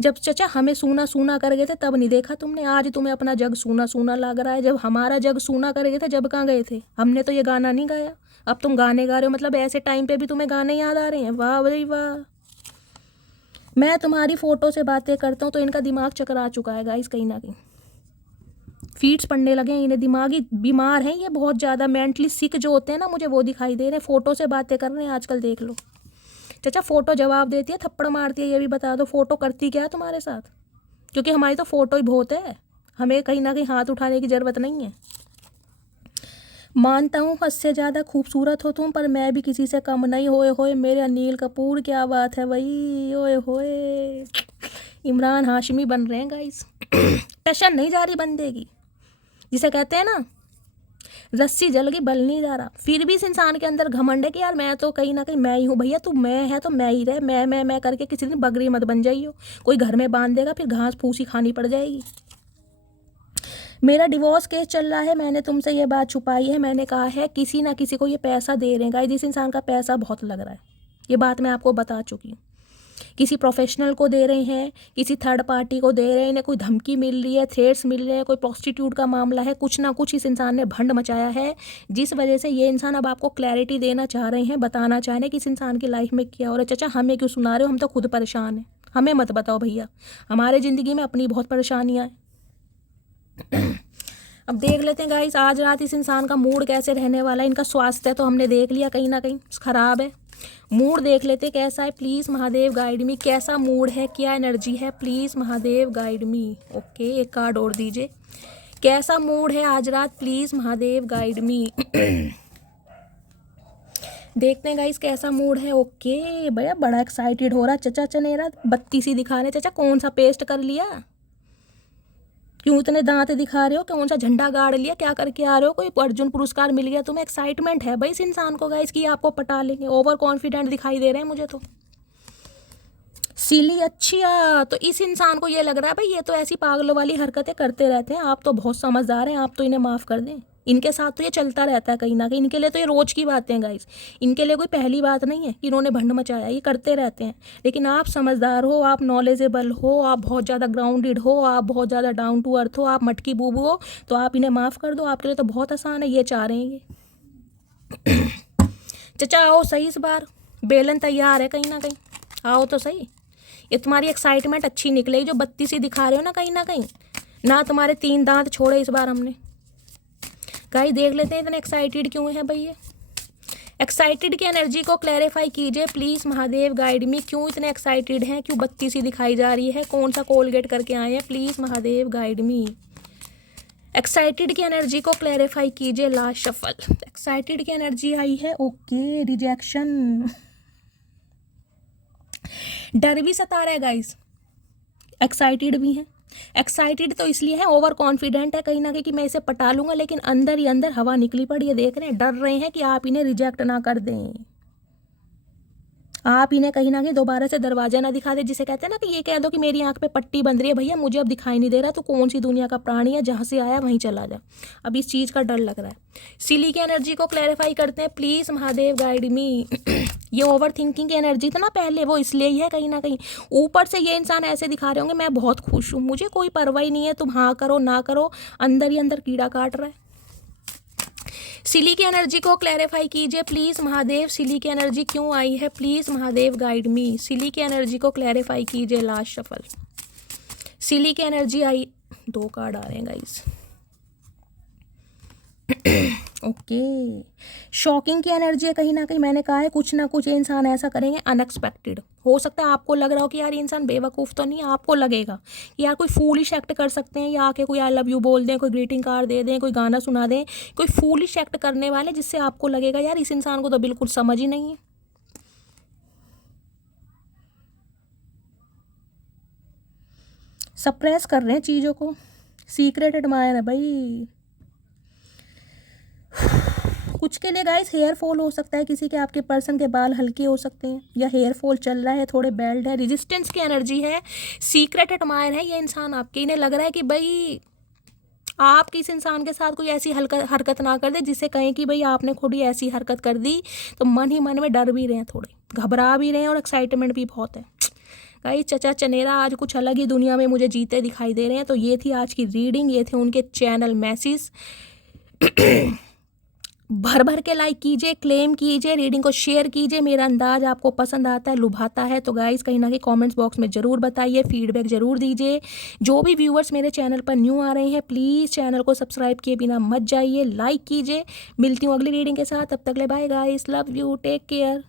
जब चचा हमें सूना सूना कर गए थे तब नहीं देखा तुमने, आज तुम्हें अपना जग सूना सूना लग रहा है। जब हमारा जग सूना कर गए थे जब कहाँ गए थे, हमने तो ये गाना नहीं गाया। अब तुम गाने गा रहे हो, मतलब ऐसे टाइम पे भी तुम्हें गाने याद आ रहे हैं। वाह भाई वाह। मैं तुम्हारी फ़ोटो से बातें करता हूँ तो इनका दिमाग चकरा चुका है गाइस, कहीं ना कहीं फीट्स पड़ने लगे हैं इन्हें, दिमागी बीमार हैं ये बहुत ज़्यादा। मेंटली सिक जो होते हैं ना, मुझे वो दिखाई दे रहे हैं। फ़ोटो से बातें कर रहे हैं आजकल, देख लो। चाचा फ़ोटो जवाब देती है थप्पड़ मारती है, ये भी बता दो। फ़ोटो करती क्या है तुम्हारे साथ, क्योंकि हमारी तो फ़ोटो ही बहुत है, हमें कहीं ना कहीं हाथ उठाने की ज़रूरत नहीं है। मानता हूँ हद से ज़्यादा खूबसूरत हो तुम, पर मैं भी किसी से कम नहीं। होए होए मेरे अनिल कपूर, क्या बात है भाई। ओए होए इमरान हाशमी बन रहे हैं गाइस। टशन नहीं जा रही बंदे की, जिसे कहते हैं ना रस्सी जल गई बल नहीं जा रहा। फिर भी इस इंसान के अंदर घमंड है कि यार मैं तो कहीं ना कहीं मैं ही हूँ। भैया तू मैं है तो मैं ही रहे, मैं करके किसी दिन बगरी मत बन जाइयो। कोई घर में बांध देगा फिर घास फूसी खानी पड़ जाएगी। मेरा डिवोर्स केस चल रहा है, मैंने तुमसे ये बात छुपाई है। मैंने कहा है किसी ना किसी को ये पैसा दे रहे हैं गाइस, जिस इंसान का पैसा बहुत लग रहा है। ये बात मैं आपको बता चुकी हूँ। किसी प्रोफेशनल को दे रहे हैं, किसी थर्ड पार्टी को दे रहे हैं, इन्हें कोई धमकी मिल रही है, थ्रेट्स मिल रहे हैं, कोई प्रोस्टिट्यूट का मामला है, कुछ ना कुछ इस इंसान ने भंड मचाया है, जिस वजह से ये इंसान अब आपको क्लैरिटी देना चाह रहे हैं, बताना चाह रहे हैं कि इस इंसान की लाइफ में क्या हो रहा है। चाचा हमें क्यों सुना रहे हो, हम तो खुद परेशान हैं, हमें मत बताओ भैया। हमारे ज़िंदगी में अपनी बहुत परेशानियाँ हैं। अब देख लेते हैं गाइस आज रात इस इंसान का मूड कैसे रहने वाला है। इनका स्वास्थ्य तो हमने देख लिया कहीं ना कहीं ख़राब है, मूड देख लेते कैसा है। प्लीज़ महादेव गाइड मी, कैसा मूड है, क्या एनर्जी है, please Mahadev guide me. Okay एक कार्ड और दीजिए, कैसा मूड है आज रात, प्लीज़ महादेव गाइड मी। देखते हैं गाइस कैसा मूड है। ओके भैया बड़ा एक्साइटेड हो रहा है चचा, चनेरा बत्ती सी दिखा रहे। चाचा कौन सा पेस्ट कर लिया, क्यों इतने दांत दिखा रहे हो, कौन सा झंडा गाड़ लिया, क्या करके आ रहे हो, कोई अर्जुन पुरस्कार मिल गया तुम्हें। एक्साइटमेंट है भाई इस इंसान को गाइस कि आपको पटा लेंगे। ओवर कॉन्फिडेंट दिखाई दे रहे हैं मुझे तो। सिली अच्छा, तो इस इंसान को ये लग रहा है भाई ये तो ऐसी पागलों वाली हरकतें करते रहते हैं, आप तो बहुत समझदार हैं, आप तो इन्हें माफ़ कर दें। इनके साथ तो ये चलता रहता है कहीं ना कहीं, इनके लिए तो ये रोज़ की बातें हैं गाइस। इनके लिए कोई पहली बात नहीं है कि इन्होंने भंड मचाया, ये करते रहते हैं। लेकिन आप समझदार हो, आप नॉलेजेबल हो, आप बहुत ज़्यादा ग्राउंडेड हो, आप बहुत ज़्यादा डाउन टू अर्थ हो, आप मटकी बूबू हो, तो आप इन्हें माफ़ कर दो। आपके लिए तो बहुत आसान है, ये चाह रहे हैं ये। चचा आओ सही, इस बार बेलन तैयार है कहीं ना कहीं, आओ तो सही। ये तुम्हारी एक्साइटमेंट अच्छी निकलेगी जो बत्ती सी दिखा रहे हो ना, कहीं ना तुम्हारे 3 दांत छोड़े इस बार हमने। गाइस देख लेते हैं इतने एक्साइटेड क्यों है भाई ये। एक्साइटेड की एनर्जी को क्लैरिफाई कीजिए प्लीज़ महादेव गाइड मी, क्यों इतने एक्साइटेड हैं, क्यों बत्ती सी दिखाई जा रही है, कौन सा कोलगेट करके आए हैं, please Mahadev guide me. Excited की एनर्जी को क्लैरिफाई कीजिए, लास्ट शफल। एक्साइटेड की एनर्जी आई है, ओके, रिजेक्शन, डर भी सता रहा है गाइस, एक्साइटेड भी है। एक्साइटेड तो इसलिए है, ओवर कॉन्फिडेंट है कहीं ना कहीं कि मैं इसे पटा लूंगा, लेकिन अंदर ही अंदर हवा निकली पड़ी है, देख रहे हैं, डर रहे हैं कि आप इन्हें रिजेक्ट ना कर दें, आप इन्हें कहीं ना कहीं दोबारा से दरवाजा ना दिखा दे, जिसे कहते हैं ना कि ये कह दो कि मेरी आंख पे पट्टी बंध रही है भैया, मुझे अब दिखाई नहीं दे रहा, तो कौन सी दुनिया का प्राणी है, जहां से आया वहीं चला जा, अब इस चीज़ का डर लग रहा है। सिली की एनर्जी को क्लैरिफाई करते हैं, प्लीज़ महादेव गाइड मी। ये ओवर थिंकिंग की एनर्जी था ना पहले, वो इसलिए ही है कहीं ना कहीं, ऊपर से ये इंसान ऐसे दिखा रहे होंगे मैं बहुत खुश हूँ, मुझे कोई परवाह ही नहीं है, तुम हाँ करो ना करो, अंदर ही अंदर कीड़ा काट रहा है। सिली की एनर्जी को क्लैरिफाई कीजिए प्लीज़ महादेव, सिली की एनर्जी क्यों आई है, प्लीज़ महादेव गाइड मी। सिली की एनर्जी को क्लैरिफाई कीजिए, लास्ट शफल। सिली की एनर्जी आई, 2 कार्ड आ रहे हैं गाइस। ओके, शॉकिंग की एनर्जी है कहीं ना कहीं, मैंने कहा है कुछ ना कुछ ये इंसान ऐसा करेंगे अनएक्सपेक्टेड। हो सकता है आपको लग रहा हो कि यार ये इंसान बेवकूफ़ तो नहीं है, आपको लगेगा कि यार कोई फूलिश एक्ट कर सकते हैं, या आके कोई आई लव यू बोल दें, कोई ग्रीटिंग कार्ड दे दें, कोई गाना सुना दें, कोई फूलिश एक्ट करने वाले, जिससे आपको लगेगा यार इस इंसान को तो बिल्कुल समझ ही नहीं है। सप्रेस कर रहे हैं चीज़ों को, सीक्रेट एडमायर है भाई। कुछ के लिए गाइस हेयर फॉल हो सकता है, किसी के आपके पर्सन के बाल हल्के हो सकते हैं, या हेयर फॉल चल रहा है, थोड़े बेल्ट है, रेजिस्टेंस की एनर्जी है, सीक्रेट एडमायर है ये इंसान आपके, इन्हें लग रहा है कि भाई आप किस इंसान के साथ कोई ऐसी हरकत ना कर दे जिससे कहें कि भाई आपने खुद ही ऐसी हरकत कर दी, तो मन ही मन में डर भी रहे हैं, थोड़े घबरा भी रहे हैं, और एक्साइटमेंट भी बहुत है। गाइस चचा चनेरा आज कुछ अलग ही दुनिया में मुझे जीते दिखाई दे रहे हैं। तो ये थी आज की रीडिंग, ये थे उनके चैनल मैसेज। भर भर के लाइक कीजिए, क्लेम कीजिए, रीडिंग को शेयर कीजिए, मेरा अंदाज आपको पसंद आता है, लुभाता है तो गाइस कहीं ना कहीं कमेंट्स बॉक्स में ज़रूर बताइए, फीडबैक ज़रूर दीजिए। जो भी व्यूअर्स मेरे चैनल पर न्यू आ रहे हैं प्लीज़ चैनल को सब्सक्राइब किए बिना मत जाइए, लाइक कीजिए। मिलती हूँ अगली रीडिंग के साथ, तब तक ले bye guys, love you, take care.